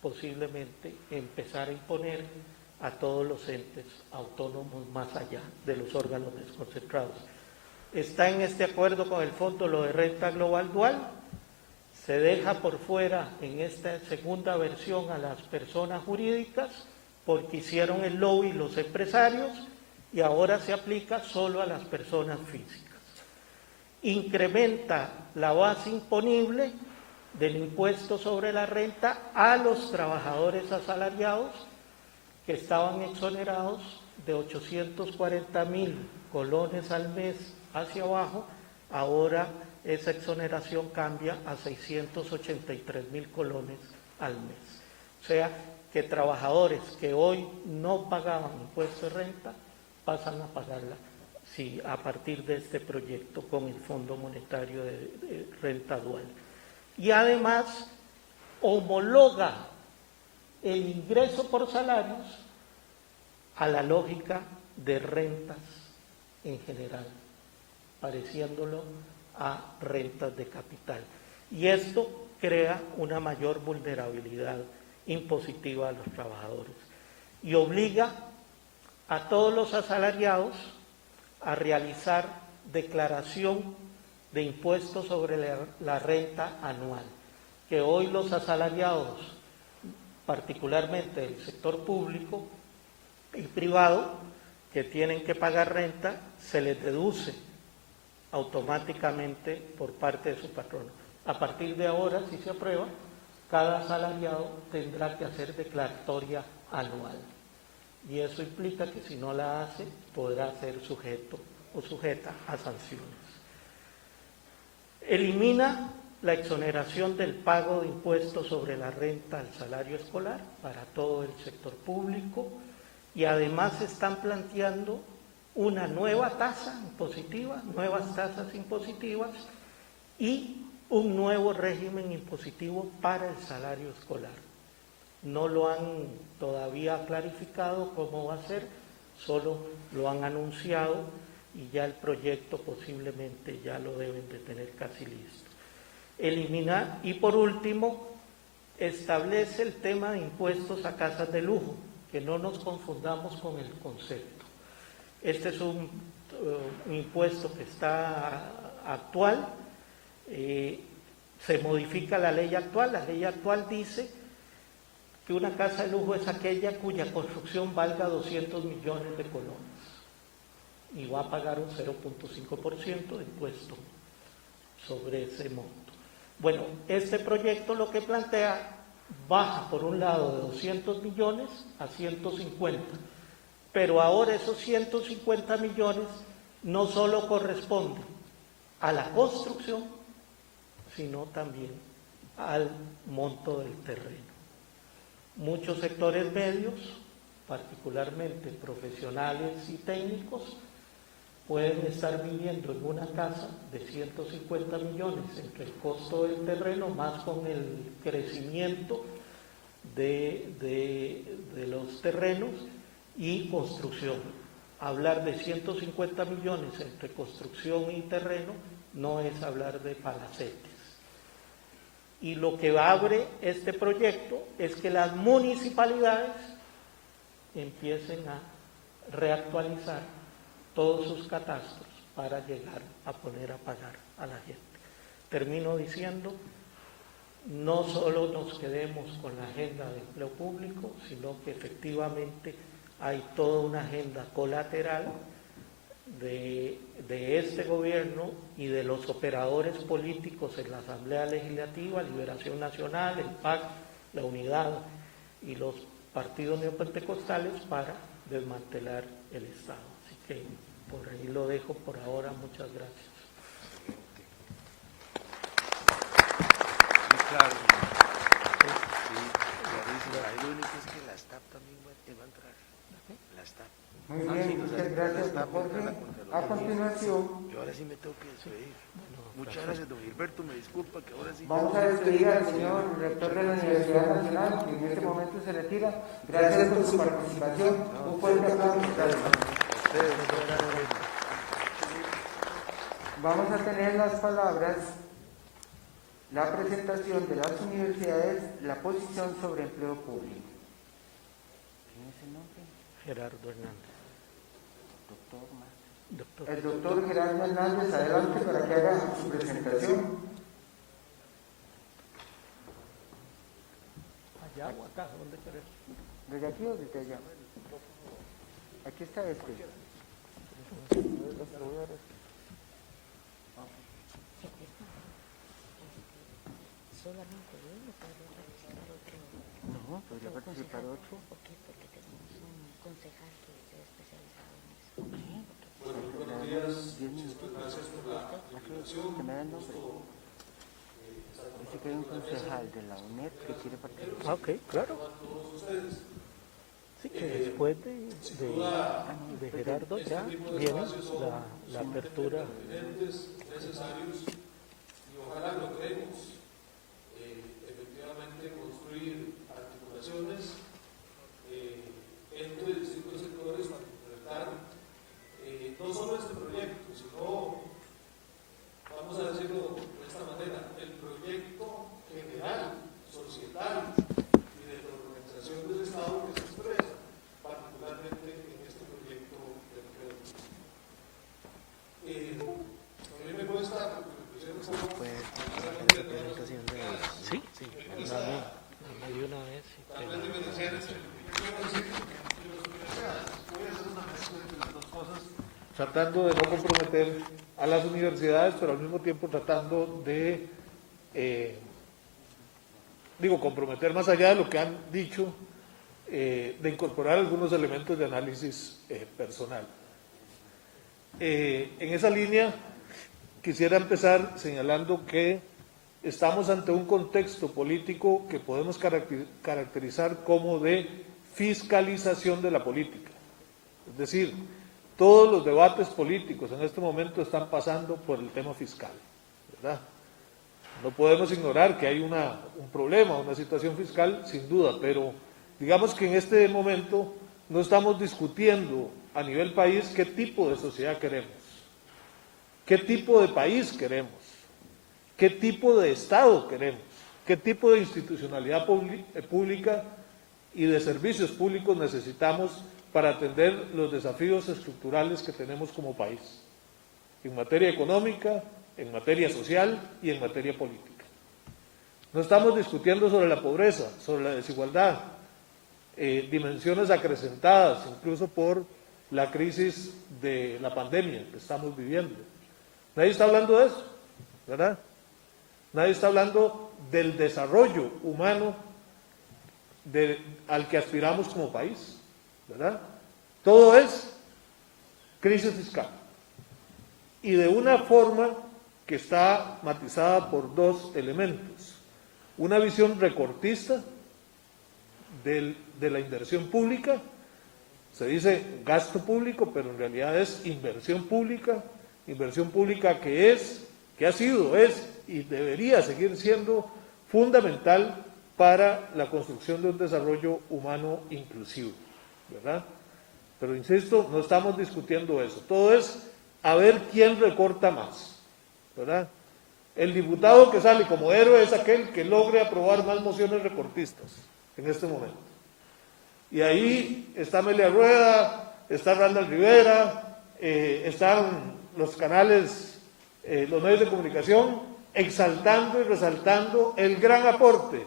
posiblemente empezar a imponer a todos los entes autónomos más allá de los órganos desconcentrados. Está en este acuerdo con el fondo lo de renta global dual. Se deja por fuera en esta segunda versión a las personas jurídicas porque hicieron el lobby los empresarios y ahora se aplica solo a las personas físicas. Incrementa la base imponible del impuesto sobre la renta a los trabajadores asalariados que estaban exonerados de 840.000 colones al mes hacia abajo. Ahora esa exoneración cambia a 683.000 colones al mes. O sea, que trabajadores que hoy no pagaban impuesto de renta pasan a pagarla a partir de este proyecto con el Fondo Monetario de Renta Dual. Y además homologa el ingreso por salarios a la lógica de rentas en general, pareciéndolo a rentas de capital. Y esto crea una mayor vulnerabilidad impositiva a los trabajadores y obliga a todos los asalariados a realizar declaración de impuestos sobre la renta anual, que hoy los asalariados, particularmente del sector público y privado, que tienen que pagar renta, se les deduce automáticamente por parte de su patrono. A partir de ahora, si se aprueba, cada asalariado tendrá que hacer declaratoria anual. Y eso implica que si no la hace, podrá ser sujeto o sujeta a sanciones. Elimina la exoneración del pago de impuestos sobre la renta al salario escolar para todo el sector público y además están planteando una nueva tasa impositiva, nuevas tasas impositivas y un nuevo régimen impositivo para el salario escolar. No lo han todavía clarificado cómo va a ser, solo lo han anunciado y ya el proyecto posiblemente ya lo deben de tener casi listo. Eliminar, y por último, establece el tema de impuestos a casas de lujo, que no nos confundamos con el concepto. Este es un impuesto que está actual, se modifica la ley actual dice que una casa de lujo es aquella cuya construcción valga 200 millones de colones y va a pagar un 0.5% de impuesto sobre ese monto. Bueno, este proyecto lo que plantea baja por un lado de 200 millones a 150, pero ahora esos 150 millones no solo corresponden a la construcción, sino también al monto del terreno. Muchos sectores medios, particularmente profesionales y técnicos, pueden estar viviendo en una casa de 150 millones entre el costo del terreno más con el crecimiento de los terrenos y construcción. Hablar de 150 millones entre construcción y terreno no es hablar de palacetes. Y lo que abre este proyecto es que las municipalidades empiecen a reactualizar todos sus catastros para llegar a poner a pagar a la gente. Termino diciendo, no solo nos quedemos con la agenda de empleo público, sino que efectivamente hay toda una agenda colateral de este gobierno y de los operadores políticos en la Asamblea Legislativa, Liberación Nacional, el PAC, la Unidad y los partidos neopentecostales para desmantelar el Estado. Así que por ahí lo dejo por ahora. Muchas gracias. Sí, claro. Lo único es que la STAP también va a entrar. La STAP. Muy bien, muchas gracias, don Jorge. A continuación, Yo ahora sí me tengo que despedir. Muchas gracias, don Gilberto. Me disculpa que ahora sí. vamos a despedir al señor rector de la Universidad Nacional, que en este momento se retira. Gracias por su participación. Un fuerte aplauso. Vamos a tener las palabras, la presentación de las universidades, la posición sobre empleo público. ¿Quién es el nombre? Gerardo Hernández. El doctor Gerardo Hernández, adelante para que haga su presentación. ¿Allá o acá? ¿Dónde querés? ¿Desde aquí o desde allá? Aquí está este. Solamente uno podría participar otro. No, podría participar otro. ¿Por qué? Porque tenemos un concejal que esté especializado en eso. Bueno, buenos días, gracias por la invitación. Que me da el nombre. Dice que hay un concejal de la UNED que quiere participar. Ah, ok, claro. Sí, que después de Gerardo ya viene la apertura. Necesarios y ojalá logremos efectivamente construir articulaciones entre distintos sectores para completar no solo este proyecto, sino, vamos a decirlo de esta manera, el proyecto general, societal y de organización del Estado que se expresa, particularmente en este proyecto de empleo. A mí me cuesta, porque lo pusieron como... Sí, sí, dame de una vez. Tratando de no comprometer a las universidades, pero al mismo tiempo tratando de comprometer más allá de lo que han dicho, de incorporar algunos elementos de análisis personal. En esa línea, quisiera empezar señalando que estamos ante un contexto político que podemos caracterizar como de fiscalización de la política. Es decir, todos los debates políticos en este momento están pasando por el tema fiscal, ¿verdad? No podemos ignorar que hay un problema, una situación fiscal, sin duda, pero digamos que en este momento no estamos discutiendo a nivel país qué tipo de sociedad queremos, qué tipo de país queremos, qué tipo de Estado queremos, qué tipo de institucionalidad pública y de servicios públicos necesitamos para atender los desafíos estructurales que tenemos como país, en materia económica, en materia social y en materia política. No estamos discutiendo sobre la pobreza, sobre la desigualdad, dimensiones acrecentadas incluso por la crisis de la pandemia que estamos viviendo. Nadie está hablando de eso, ¿verdad? Nadie está hablando del desarrollo humano al que aspiramos como país, ¿verdad? Todo es crisis fiscal. Y de una forma que está matizada por dos elementos. Una visión recortista de la inversión pública, se dice gasto público, pero en realidad es inversión pública que ha sido, es y debería seguir siendo fundamental para la construcción de un desarrollo humano inclusivo, ¿verdad? Pero insisto, no estamos discutiendo eso, todo es a ver quién recorta más, ¿verdad? El diputado que sale como héroe es aquel que logre aprobar más mociones recortistas en este momento. Y ahí está Amelia Rueda, está Randall Rivera, están los canales, los medios de comunicación, exaltando y resaltando el gran aporte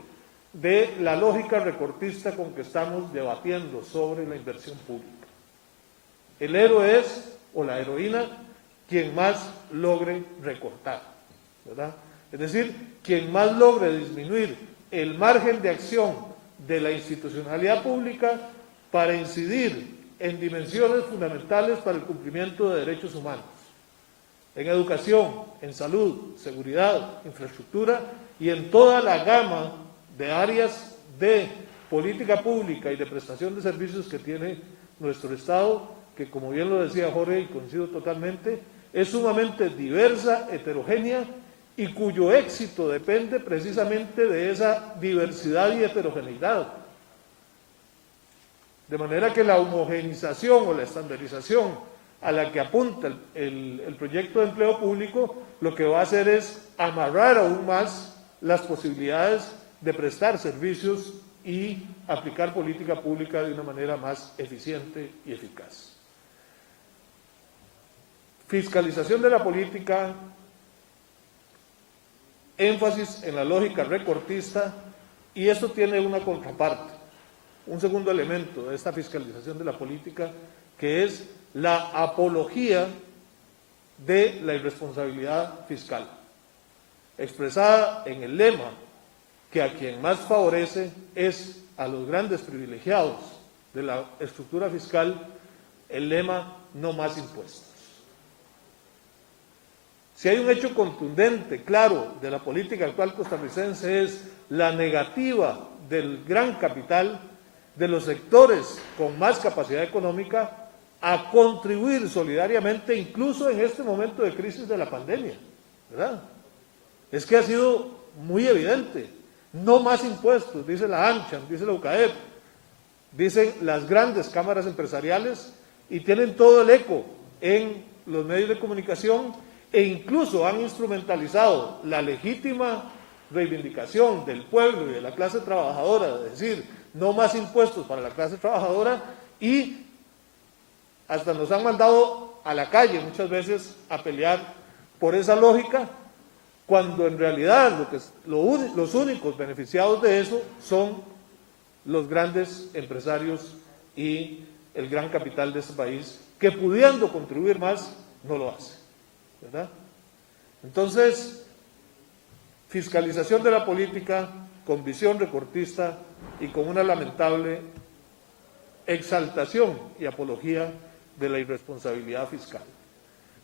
de la lógica recortista con que estamos debatiendo sobre la inversión pública. El héroe es, o la heroína, quien más logre recortar, ¿verdad? Es decir, quien más logre disminuir el margen de acción de la institucionalidad pública para incidir en dimensiones fundamentales para el cumplimiento de derechos humanos, en educación, en salud, seguridad, infraestructura y en toda la gama de áreas de política pública y de prestación de servicios que tiene nuestro Estado, que como bien lo decía Jorge y coincido totalmente, es sumamente diversa, heterogénea y cuyo éxito depende precisamente de esa diversidad y heterogeneidad. De manera que la homogenización o la estandarización a la que apunta el proyecto de empleo público lo que va a hacer es amarrar aún más las posibilidades de prestar servicios y aplicar política pública de una manera más eficiente y eficaz. Fiscalización de la política, énfasis en la lógica recortista, y esto tiene una contraparte, un segundo elemento de esta fiscalización de la política, que es la apología de la irresponsabilidad fiscal, expresada en el lema que a quien más favorece es a los grandes privilegiados de la estructura fiscal, el lema no más impuestos. Si hay un hecho contundente, claro, de la política actual costarricense es la negativa del gran capital, de los sectores con más capacidad económica, a contribuir solidariamente, incluso en este momento de crisis de la pandemia, ¿verdad? Es que ha sido muy evidente. No más impuestos, dice la AmCham, dice la UCAEP, dicen las grandes cámaras empresariales, y tienen todo el eco en los medios de comunicación, e incluso han instrumentalizado la legítima reivindicación del pueblo y de la clase trabajadora, de decir, no más impuestos para la clase trabajadora, y hasta nos han mandado a la calle muchas veces a pelear por esa lógica, cuando en realidad los únicos beneficiados de eso son los grandes empresarios y el gran capital de este país, que pudiendo contribuir más, no lo hace, ¿verdad? Entonces, fiscalización de la política con visión recortista y con una lamentable exaltación y apología de la irresponsabilidad fiscal.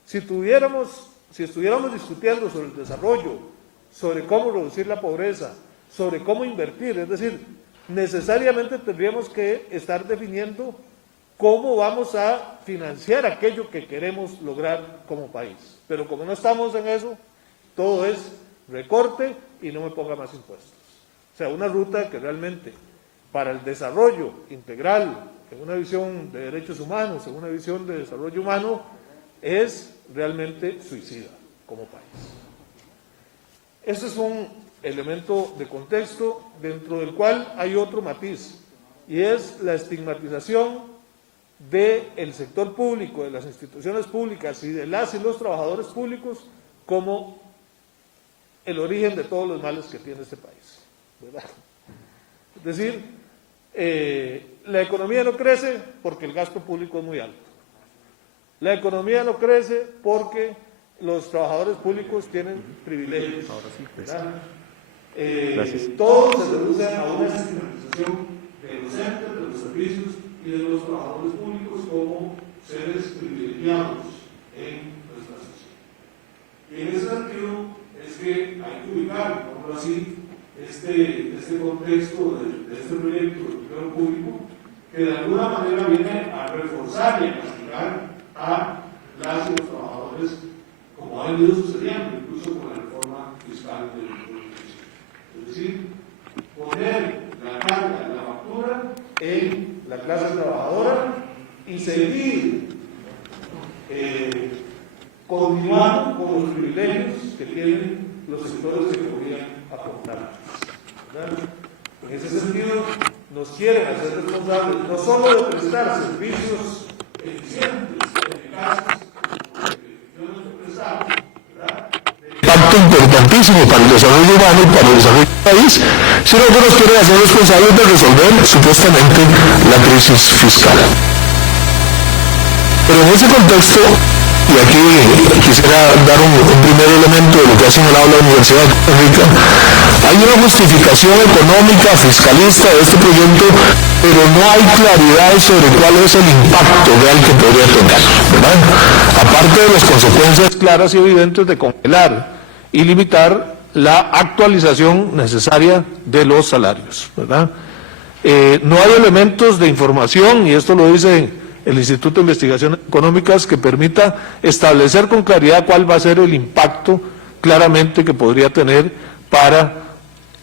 Si estuviéramos discutiendo sobre el desarrollo, sobre cómo reducir la pobreza, sobre cómo invertir, es decir, necesariamente tendríamos que estar definiendo cómo vamos a financiar aquello que queremos lograr como país. Pero como no estamos en eso, todo es recorte y no me ponga más impuestos. O sea, una ruta que realmente para el desarrollo integral, en una visión de derechos humanos, en una visión de desarrollo humano, es realmente suicida como país. Este es un elemento de contexto dentro del cual hay otro matiz, y es la estigmatización del sector público, de las instituciones públicas y de las y los trabajadores públicos como el origen de todos los males que tiene este país, ¿verdad? Es decir, la economía no crece porque el gasto público es muy alto. La economía no crece porque los trabajadores públicos tienen privilegios. Todo se reduce a una estigmatización de los entes, de los servicios y de los trabajadores públicos como seres privilegiados en nuestra sociedad. Y en ese sentido es que hay que ubicar, por así, este contexto de este proyecto de empleo público, que de alguna manera viene a reforzar y a castigar a las y los trabajadores, como ha venido sucediendo, incluso con la reforma fiscal del 2017. Es decir, poner la carga, la factura en la clase trabajadora y seguir continuando con los privilegios que tienen los sectores que podrían aportar. En ese sentido, nos quieren hacer responsables no solo de prestar servicios eficientes, eficaces, impacto importantísimo para el desarrollo humano y para el desarrollo del país, sino que nos quieren hacer responsables de resolver supuestamente la crisis fiscal. Pero en ese contexto, y aquí quisiera dar un primer elemento de lo que ha señalado la Universidad de Costa Rica, hay una justificación económica, fiscalista de este proyecto, pero no hay claridad sobre cuál es el impacto real que podría tener, ¿verdad? Aparte de las consecuencias claras y evidentes de congelar y limitar la actualización necesaria de los salarios, ¿verdad? No hay elementos de información, y esto lo dice el Instituto de Investigaciones Económicas, que permita establecer con claridad cuál va a ser el impacto claramente que podría tener para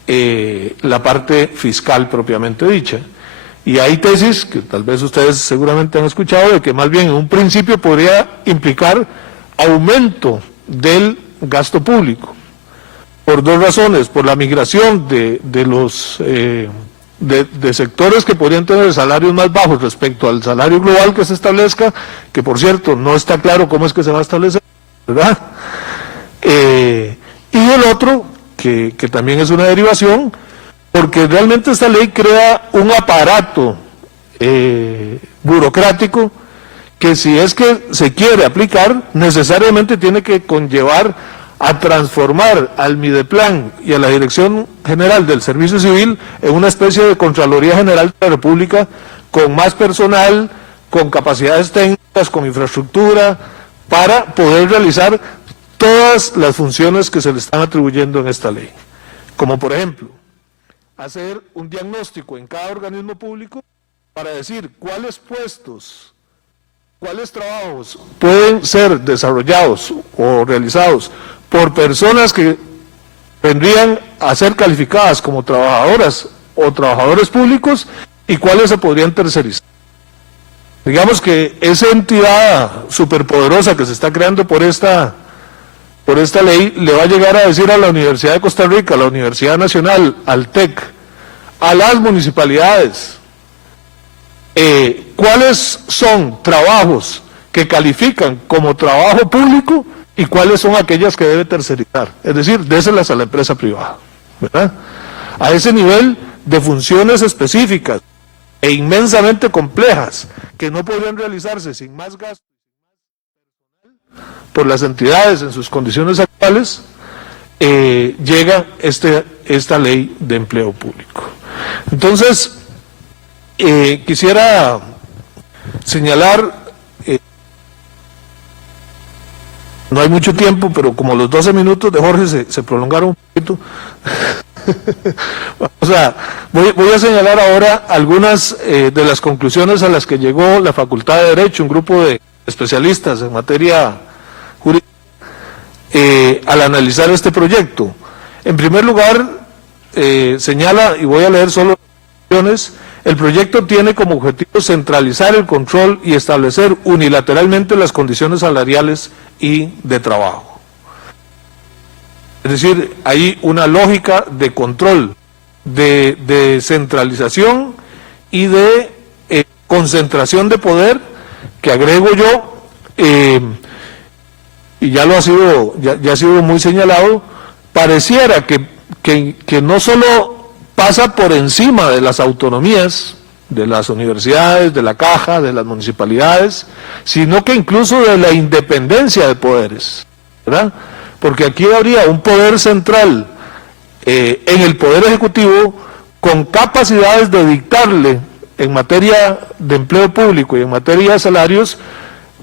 la parte fiscal propiamente dicha. Y hay tesis que tal vez ustedes seguramente han escuchado, de que más bien en un principio podría implicar aumento del gasto público, por dos razones: por la migración de sectores que podrían tener salarios más bajos respecto al salario global que se establezca, que por cierto no está claro cómo es que se va a establecer, ¿verdad? Y el otro, que también es una derivación, porque realmente esta ley crea un aparato burocrático que, si es que se quiere aplicar, necesariamente tiene que conllevar a transformar al Mideplan y a la Dirección General del Servicio Civil en una especie de Contraloría General de la República, con más personal, con capacidades técnicas, con infraestructura, para poder realizar todas las funciones que se le están atribuyendo en esta ley. Como por ejemplo, hacer un diagnóstico en cada organismo público para decir cuáles puestos, cuáles trabajos pueden ser desarrollados o realizados por personas que vendrían a ser calificadas como trabajadoras o trabajadores públicos, y cuáles se podrían tercerizar. Digamos que esa entidad superpoderosa que se está creando por esta ley le va a llegar a decir a la Universidad de Costa Rica, a la Universidad Nacional, al TEC, a las municipalidades, cuáles son trabajos que califican como trabajo público y cuáles son aquellas que debe tercerizar, es decir, déselas a la empresa privada, ¿verdad? A ese nivel de funciones específicas e inmensamente complejas que no podrían realizarse sin más gasto por las entidades en sus condiciones actuales, llega esta ley de empleo público. Entonces, quisiera señalar, no hay mucho tiempo, pero como los 12 minutos de Jorge se prolongaron un poquito, o sea, voy a señalar ahora algunas de las conclusiones a las que llegó la Facultad de Derecho, un grupo de especialistas en materia jurídica, al analizar este proyecto. En primer lugar, señala, y voy a leer solo las conclusiones: el proyecto tiene como objetivo centralizar el control y establecer unilateralmente las condiciones salariales y de trabajo. Es decir, hay una lógica de control, de centralización y de concentración de poder, que agrego yo, y ya ha sido muy señalado, pareciera que no solo pasa por encima de las autonomías, de las universidades, de la caja, de las municipalidades, sino que incluso de la independencia de poderes, ¿verdad? Porque aquí habría un poder central en el Poder Ejecutivo con capacidades de dictarle en materia de empleo público y en materia de salarios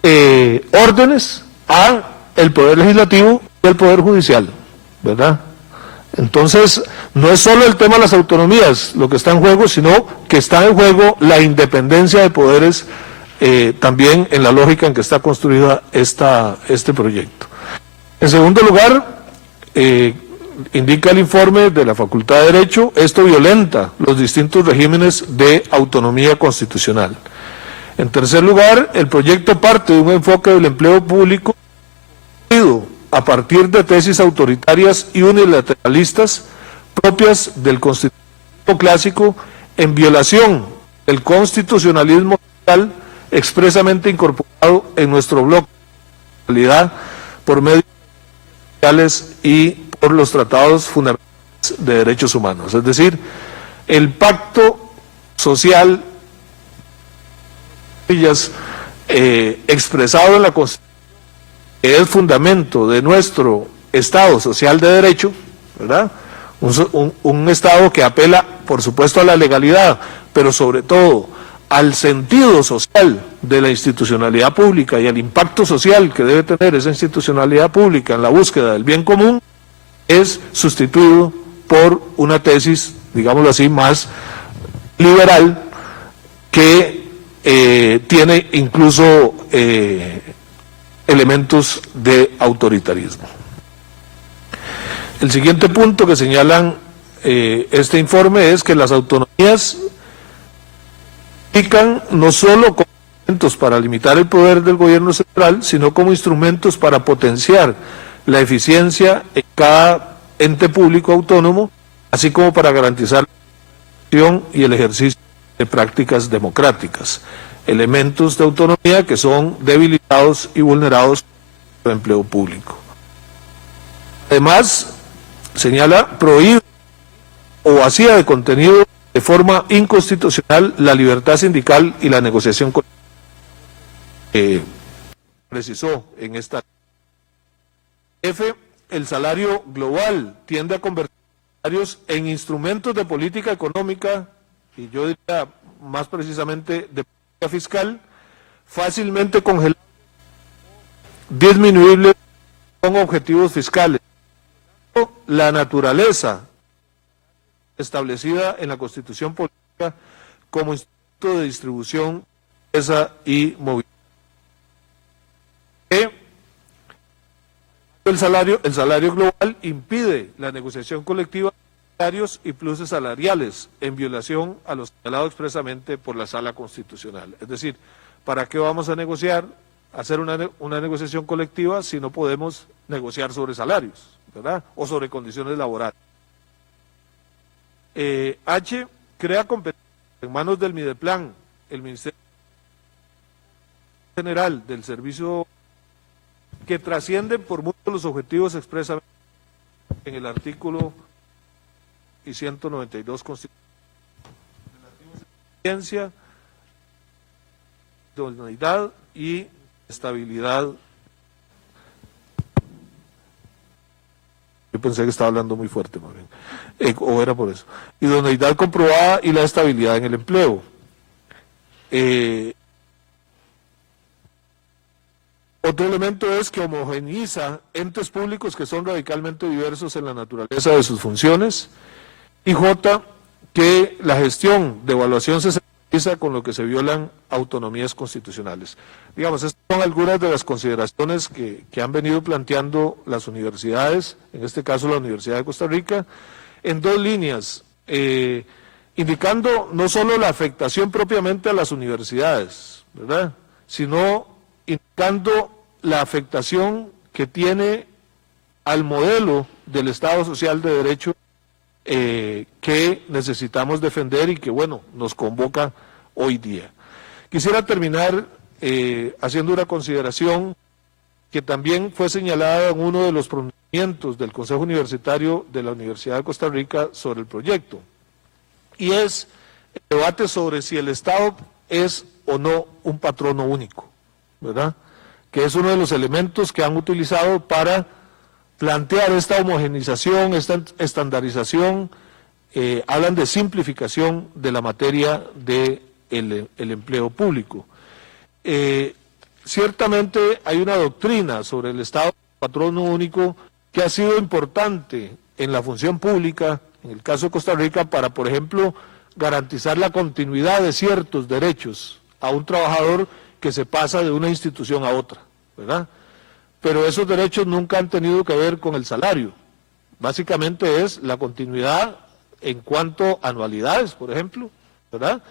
órdenes a el Poder Legislativo y el Poder Judicial, ¿verdad? Entonces, no es solo el tema de las autonomías lo que está en juego, sino que está en juego la independencia de poderes también en la lógica en que está construida este proyecto. En segundo lugar, indica el informe de la Facultad de Derecho, esto violenta los distintos regímenes de autonomía constitucional. En tercer lugar, el proyecto parte de un enfoque del empleo público a partir de tesis autoritarias y unilateralistas propias del constitucionalismo clásico, en violación del constitucionalismo social expresamente incorporado en nuestro bloque de realidad por medio de sociales y por los tratados fundamentales de derechos humanos. Es decir, el pacto social expresado en la Constitución, que es fundamento de nuestro Estado social de derecho, ¿verdad? Un Estado que apela, por supuesto, a la legalidad, pero sobre todo al sentido social de la institucionalidad pública y al impacto social que debe tener esa institucionalidad pública en la búsqueda del bien común, es sustituido por una tesis, digámoslo así, más liberal, que tiene incluso elementos de autoritarismo. El siguiente punto que señalan este informe es que las autonomías implican no solo como instrumentos para limitar el poder del gobierno central, sino como instrumentos para potenciar la eficiencia en cada ente público autónomo, así como para garantizar la acción y el ejercicio de prácticas democráticas, elementos de autonomía que son debilitados y vulnerados por el empleo público. Además, señala, prohíbe o vacía de contenido de forma inconstitucional la libertad sindical y la negociación colectiva. Precisó en esta el salario global tiende a convertir salarios en instrumentos de política económica, y yo diría más precisamente de política fiscal, fácilmente congelables, disminuibles con objetivos fiscales. La naturaleza establecida en la Constitución Política como instrumento de distribución, riqueza y movilidad. El salario global impide la negociación colectiva de salarios y pluses salariales en violación a lo señalado expresamente por la Sala Constitucional. Es decir, ¿para qué vamos a negociar, hacer una negociación colectiva si no podemos negociar sobre salarios, ¿verdad? O sobre condiciones laborales? H crea competencias en manos del Mideplan, el Ministerio General del Servicio, que trascienden por mucho los objetivos expresamente en el artículo 192 constitucional. Eficiencia, idoneidad y estabilidad. Yo pensé que estaba hablando muy fuerte, más bien. O era por eso. Idoneidad comprobada y la estabilidad en el empleo. Otro elemento es que homogeneiza entes públicos que son radicalmente diversos en la naturaleza de sus funciones. Y J, que la gestión de evaluación se centraliza con lo que se violan autonomías constitucionales. Digamos, estas son algunas de las consideraciones que han venido planteando las universidades, en este caso la Universidad de Costa Rica, en dos líneas, indicando no solo la afectación propiamente a las universidades, ¿verdad?, sino indicando la afectación que tiene al modelo del Estado Social de Derecho que necesitamos defender y que, bueno, nos convoca hoy día. Quisiera terminar haciendo una consideración que también fue señalada en uno de los pronunciamientos del Consejo Universitario de la Universidad de Costa Rica sobre el proyecto, y es el debate sobre si el Estado es o no un patrono único, ¿verdad?, que es uno de los elementos que han utilizado para plantear esta homogenización, esta estandarización. Hablan de simplificación de la materia del empleo público. Ciertamente hay una doctrina sobre el Estado patrono único que ha sido importante en la función pública, en el caso de Costa Rica, para, por ejemplo, garantizar la continuidad de ciertos derechos a un trabajador que se pasa de una institución a otra, ¿verdad? Pero esos derechos nunca han tenido que ver con el salario. Básicamente es la continuidad en cuanto a anualidades, por ejemplo, ¿verdad?,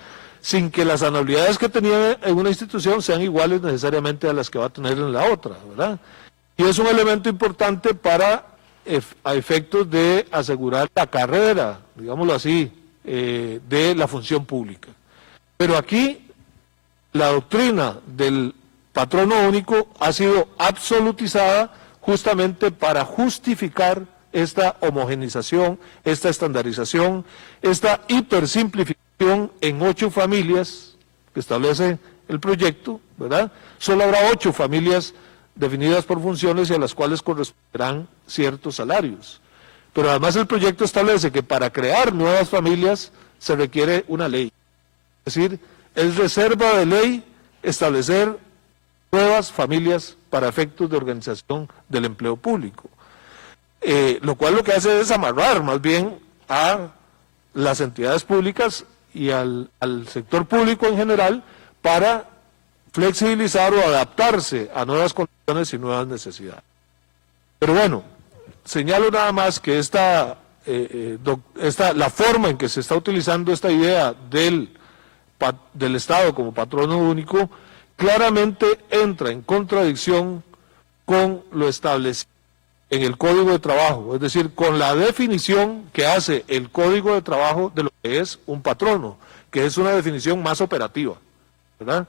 sin que las anualidades que tenía en una institución sean iguales necesariamente a las que va a tener en la otra, ¿verdad? Y es un elemento importante para a efectos de asegurar la carrera, digámoslo así, de la función pública. Pero aquí la doctrina del patrono único ha sido absolutizada justamente para justificar esta homogenización, esta estandarización, esta hipersimplificación en 8 familias que establece el proyecto, ¿verdad? Solo habrá 8 familias definidas por funciones y a las cuales corresponderán ciertos salarios. Pero además el proyecto establece que para crear nuevas familias se requiere una ley. Es decir, es reserva de ley establecer nuevas familias para efectos de organización del empleo público. Lo cual lo que hace es amarrar más bien a las entidades públicas y al sector público en general para flexibilizar o adaptarse a nuevas condiciones y nuevas necesidades. Pero bueno, señalo nada más que la forma en que se está utilizando esta idea del Estado como patrono único claramente entra en contradicción con lo establecido en el Código de Trabajo, es decir, con la definición que hace el Código de Trabajo de lo que es un patrono, que es una definición más operativa, ¿verdad?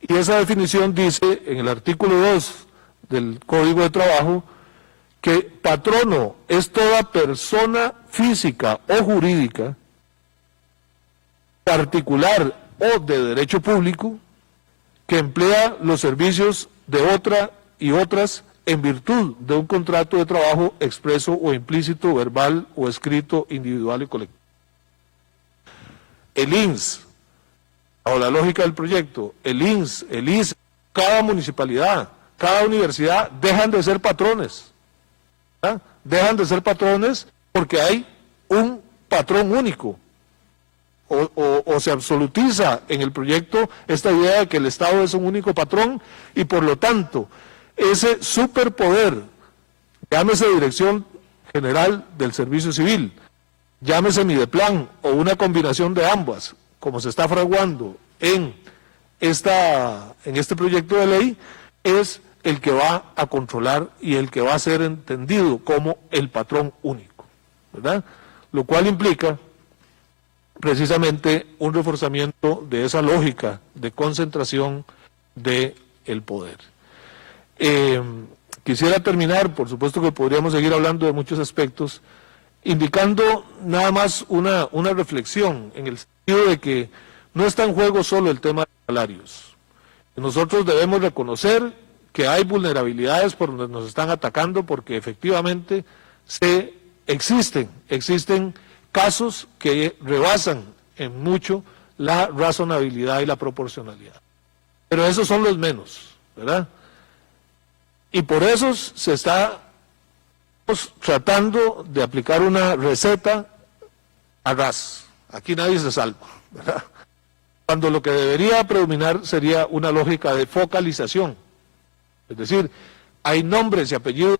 Y esa definición dice en el artículo 2 del Código de Trabajo que patrono es toda persona física o jurídica, particular o de derecho público, que emplea los servicios de otra y otras en virtud de un contrato de trabajo expreso o implícito, verbal o escrito, individual y colectivo. El INS, o la lógica del proyecto, el INS, el IS, cada municipalidad, cada universidad dejan de ser patrones, ¿verdad? Dejan de ser patrones porque hay un patrón único. O se absolutiza en el proyecto esta idea de que el Estado es un único patrón y por lo tanto ese superpoder, llámese Dirección General del Servicio Civil, llámese Mideplan o una combinación de ambas, como se está fraguando en este proyecto de ley, es el que va a controlar y el que va a ser entendido como el patrón único, ¿verdad? Lo cual implica precisamente un reforzamiento de esa lógica de concentración del poder. Quisiera terminar, por supuesto que podríamos seguir hablando de muchos aspectos, indicando nada más una reflexión en el sentido de que no está en juego solo el tema de salarios. Nosotros debemos reconocer que hay vulnerabilidades por donde nos están atacando porque efectivamente existen casos que rebasan en mucho la razonabilidad y la proporcionalidad. Pero esos son los menos, ¿verdad? Y por eso se está tratando de aplicar una receta a ras. Aquí nadie se salva, ¿verdad? Cuando lo que debería predominar sería una lógica de focalización. Es decir, hay nombres y apellidos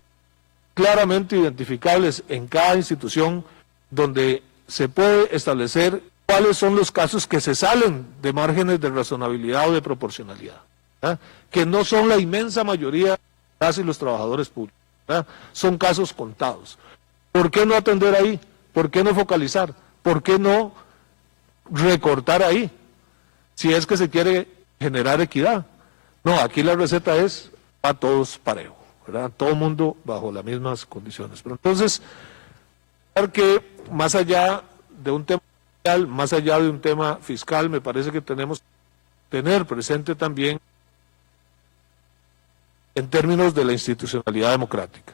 claramente identificables en cada institución donde se puede establecer cuáles son los casos que se salen de márgenes de razonabilidad o de proporcionalidad, ¿verdad? Que no son la inmensa mayoría de las y los trabajadores públicos, ¿verdad? Son casos contados. ¿Por qué no atender ahí? ¿Por qué no focalizar? ¿Por qué no recortar ahí? Si es que se quiere generar equidad. No, aquí la receta es a todos parejo, ¿verdad? Todo el mundo bajo las mismas condiciones. Pero entonces, que más allá de un tema social, más allá de un tema fiscal, me parece que tenemos que tener presente también en términos de la institucionalidad democrática.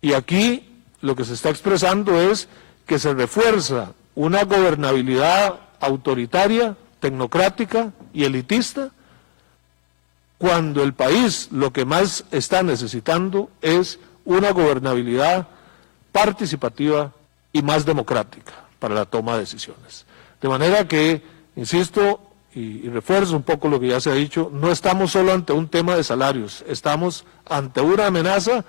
Y aquí lo que se está expresando es que se refuerza una gobernabilidad autoritaria, tecnocrática y elitista, cuando el país lo que más está necesitando es una gobernabilidad participativa y más democrática para la toma de decisiones. De manera que, insisto, y refuerzo un poco lo que ya se ha dicho, no estamos solo ante un tema de salarios, estamos ante una amenaza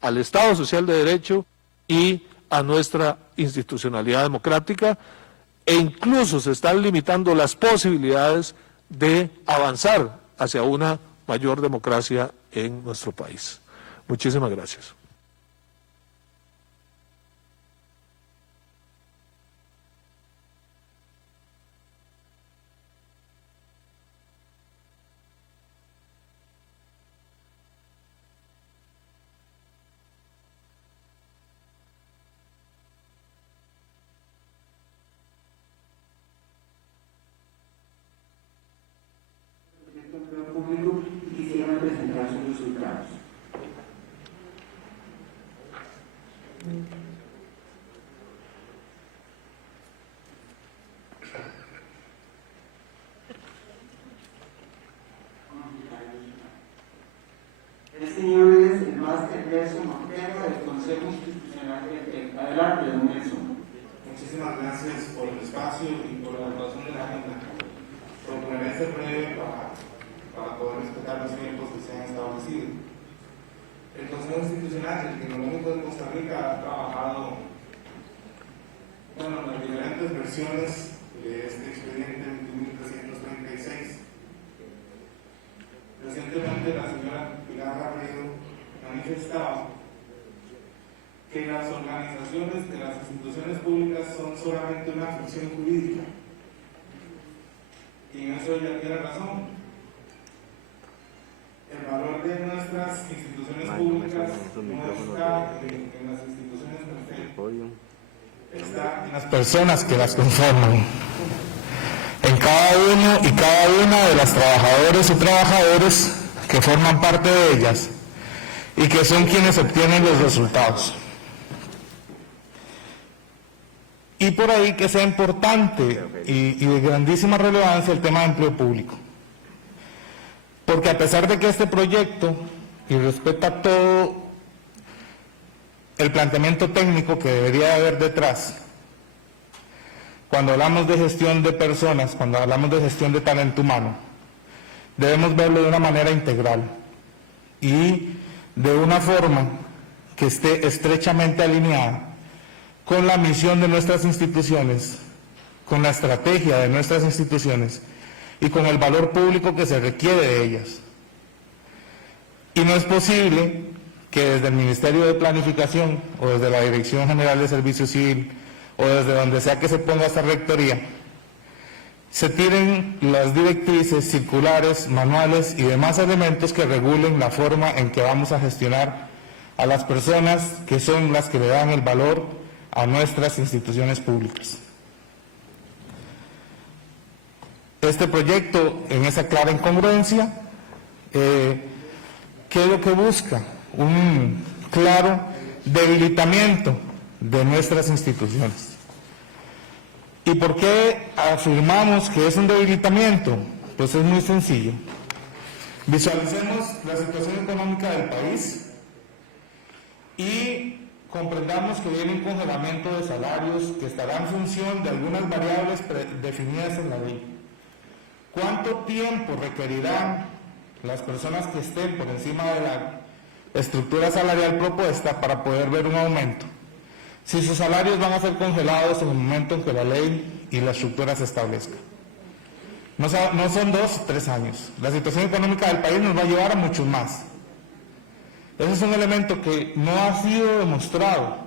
al Estado Social de Derecho y a nuestra institucionalidad democrática, e incluso se están limitando las posibilidades de avanzar hacia una mayor democracia en nuestro país. Muchísimas gracias. El señor es el máster Nelson Ortega del Consejo Institucional de Adelante, don Nelson. Muchísimas gracias por el espacio y por la votación de la agenda. Procuraré ser breve para poder respetar los tiempos que se han establecido. El Consejo Institucional del Tecnológico de Costa Rica ha trabajado en las diferentes versiones de este expediente 2336. Recientemente la señora Pilar Garrido manifestaba que las organizaciones de las instituciones públicas son solamente una función jurídica. Y en eso ella tiene razón. El valor de nuestras instituciones públicas no está en las instituciones perfectas, está en las personas que las conforman, en cada uno y cada una de las trabajadoras y trabajadores que forman parte de ellas y que son quienes obtienen los resultados. Y por ahí que sea importante y de grandísima relevancia el tema de empleo público. Porque a pesar de que este proyecto, y respeta todo el planteamiento técnico que debería haber detrás, cuando hablamos de gestión de personas, cuando hablamos de gestión de talento humano, debemos verlo de una manera integral y de una forma que esté estrechamente alineada con la misión de nuestras instituciones, con la estrategia de nuestras instituciones y con el valor público que se requiere de ellas. Y no es posible que desde el Ministerio de Planificación o desde la Dirección General de Servicio Civil o desde donde sea que se ponga esta rectoría, se tiren las directrices, circulares, manuales y demás elementos que regulen la forma en que vamos a gestionar a las personas que son las que le dan el valor a nuestras instituciones públicas. Este proyecto, en esa clara incongruencia, ¿qué es lo que busca? Un claro debilitamiento de nuestras instituciones. ¿Y por qué afirmamos que es un debilitamiento? Pues es muy sencillo. Visualicemos la situación económica del país y comprendamos que viene un congelamiento de salarios que estará en función de algunas variables definidas en la ley. ¿Cuánto tiempo requerirán las personas que estén por encima de la estructura salarial propuesta para poder ver un aumento? Si sus salarios van a ser congelados en el momento en que la ley y la estructura se establezca. No son 2 o 3 años. La situación económica del país nos va a llevar a muchos más. Ese es un elemento que no ha sido demostrado,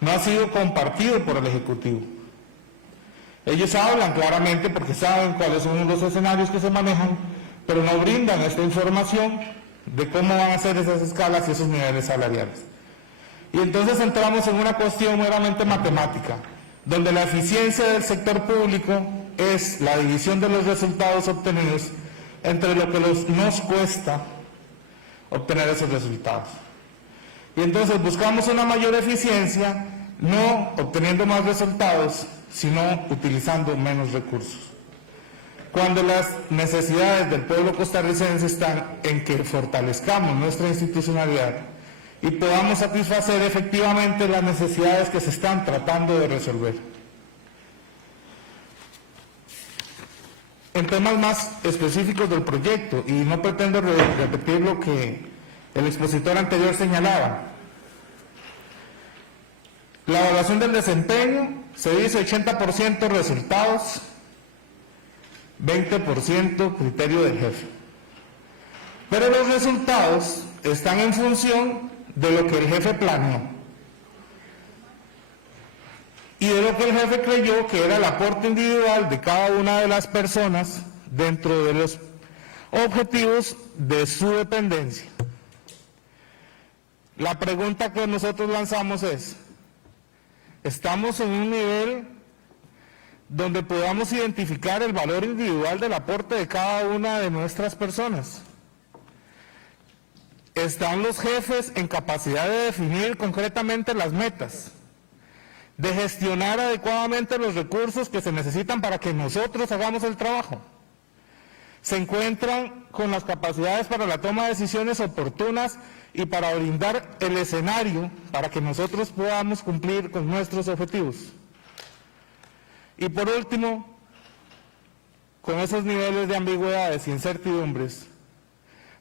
no ha sido compartido por el Ejecutivo. Ellos hablan claramente porque saben cuáles son los escenarios que se manejan, pero no brindan esta información de cómo van a ser esas escalas y esos niveles salariales. Y entonces entramos en una cuestión meramente matemática, donde la eficiencia del sector público es la división de los resultados obtenidos entre lo que nos cuesta obtener esos resultados. Y entonces buscamos una mayor eficiencia, no obteniendo más resultados, sino utilizando menos recursos. Cuando las necesidades del pueblo costarricense están en que fortalezcamos nuestra institucionalidad y podamos satisfacer efectivamente las necesidades que se están tratando de resolver. En temas más específicos del proyecto, y no pretendo repetir lo que el expositor anterior señalaba, la evaluación del desempeño se dice 80% resultados, 20% criterio del jefe. Pero los resultados están en función de lo que el jefe planeó y de lo que el jefe creyó que era el aporte individual de cada una de las personas dentro de los objetivos de su dependencia. La pregunta que nosotros lanzamos es, ¿estamos en un nivel donde podamos identificar el valor individual del aporte de cada una de nuestras personas? ¿Están los jefes en capacidad de definir concretamente las metas, de gestionar adecuadamente los recursos que se necesitan para que nosotros hagamos el trabajo? ¿Se encuentran con las capacidades para la toma de decisiones oportunas y para brindar el escenario para que nosotros podamos cumplir con nuestros objetivos? Y por último, con esos niveles de ambigüedades y incertidumbres,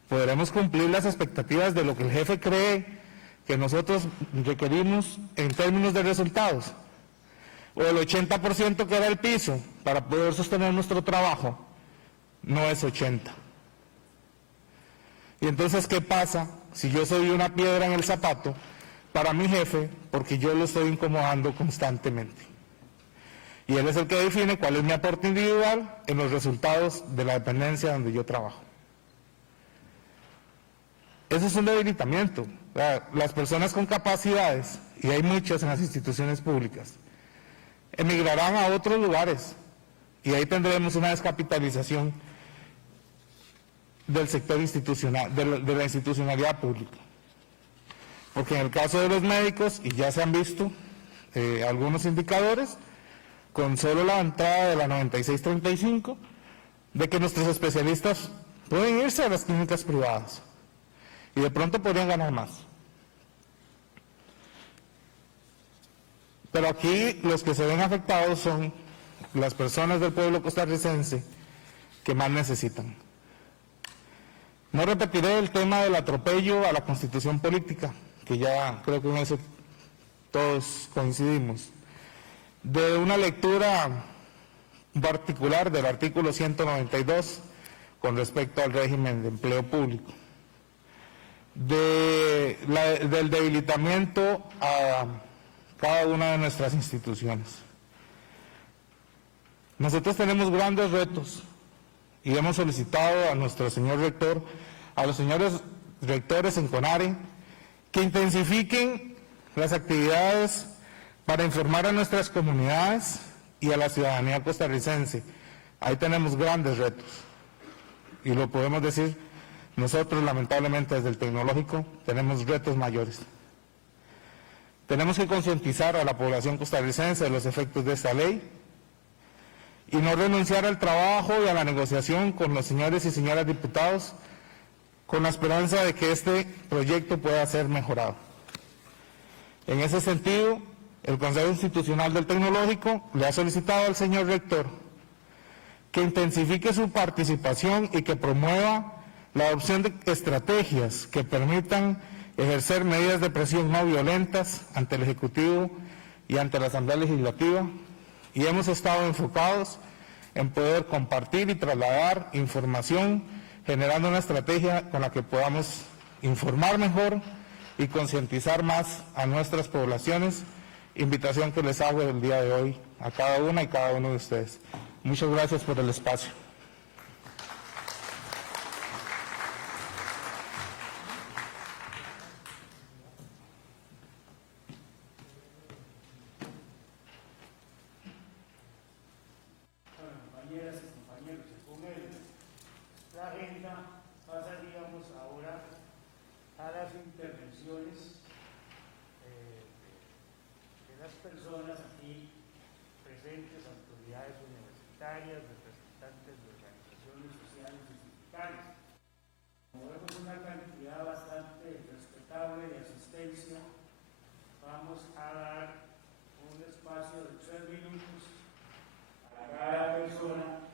podremos cumplir las expectativas de lo que el jefe cree que nosotros requerimos en términos de resultados, o el 80% que era el piso para poder sostener nuestro trabajo, no es 80. Y entonces, ¿qué pasa si yo soy una piedra en el zapato para mi jefe porque yo lo estoy incomodando constantemente? Y él es el que define cuál es mi aporte individual en los resultados de la dependencia donde yo trabajo. Eso es un debilitamiento. Las personas con capacidades, y hay muchas en las instituciones públicas, emigrarán a otros lugares y ahí tendremos una descapitalización del sector institucional, de la institucionalidad pública. Porque en el caso de los médicos, y ya se han visto algunos indicadores, con solo la entrada de la 9635, de que nuestros especialistas pueden irse a las clínicas privadas y de pronto podrían ganar más. Pero aquí los que se ven afectados son las personas del pueblo costarricense que más necesitan. No repetiré el tema del atropello a la Constitución política, que ya creo que en eso todos coincidimos. De una lectura particular del artículo 192 con respecto al régimen de empleo público. Del debilitamiento a cada una de nuestras instituciones. Nosotros tenemos grandes retos y hemos solicitado a nuestro señor rector, a los señores rectores en CONARE, que intensifiquen las actividades para informar a nuestras comunidades y a la ciudadanía costarricense. Ahí tenemos grandes retos y lo podemos decir nosotros, lamentablemente desde el tecnológico tenemos retos mayores. Tenemos que concientizar a la población costarricense de los efectos de esta ley y no renunciar al trabajo y a la negociación con los señores y señoras diputados con la esperanza de que este proyecto pueda ser mejorado. En ese sentido, el Consejo Institucional del Tecnológico le ha solicitado al señor rector que intensifique su participación y que promueva la adopción de estrategias que permitan ejercer medidas de presión no violentas ante el Ejecutivo y ante la Asamblea Legislativa, y hemos estado enfocados en poder compartir y trasladar información, generando una estrategia con la que podamos informar mejor y concientizar más a nuestras poblaciones, invitación que les hago el día de hoy a cada una y cada uno de ustedes. Muchas gracias por el espacio. Compañeras y compañeros, según la agenda pasaríamos ahora a las intervenciones de las personas aquí presentes, autoridades universitarias, representantes de organizaciones sociales y sindicales. Como vemos una cantidad bastante respetable de asistencia, vamos a dar un espacio de 3 minutos a cada persona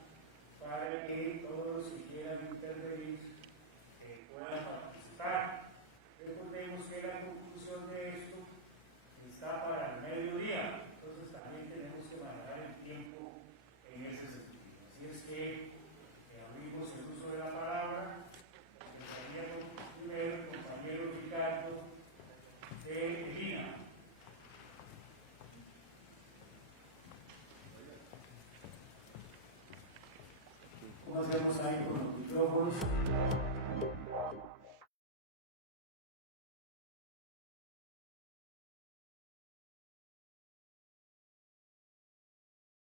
para que todos los que quieran intervenir puedan participar. Recordemos que la conclusión de esto está para el mediodía, entonces también tenemos que manejar el tiempo en ese sentido. Así es que abrimos el uso de la palabra. El compañero Ricardo de Lina. ¿Cómo hacemos ahí con los micrófonos?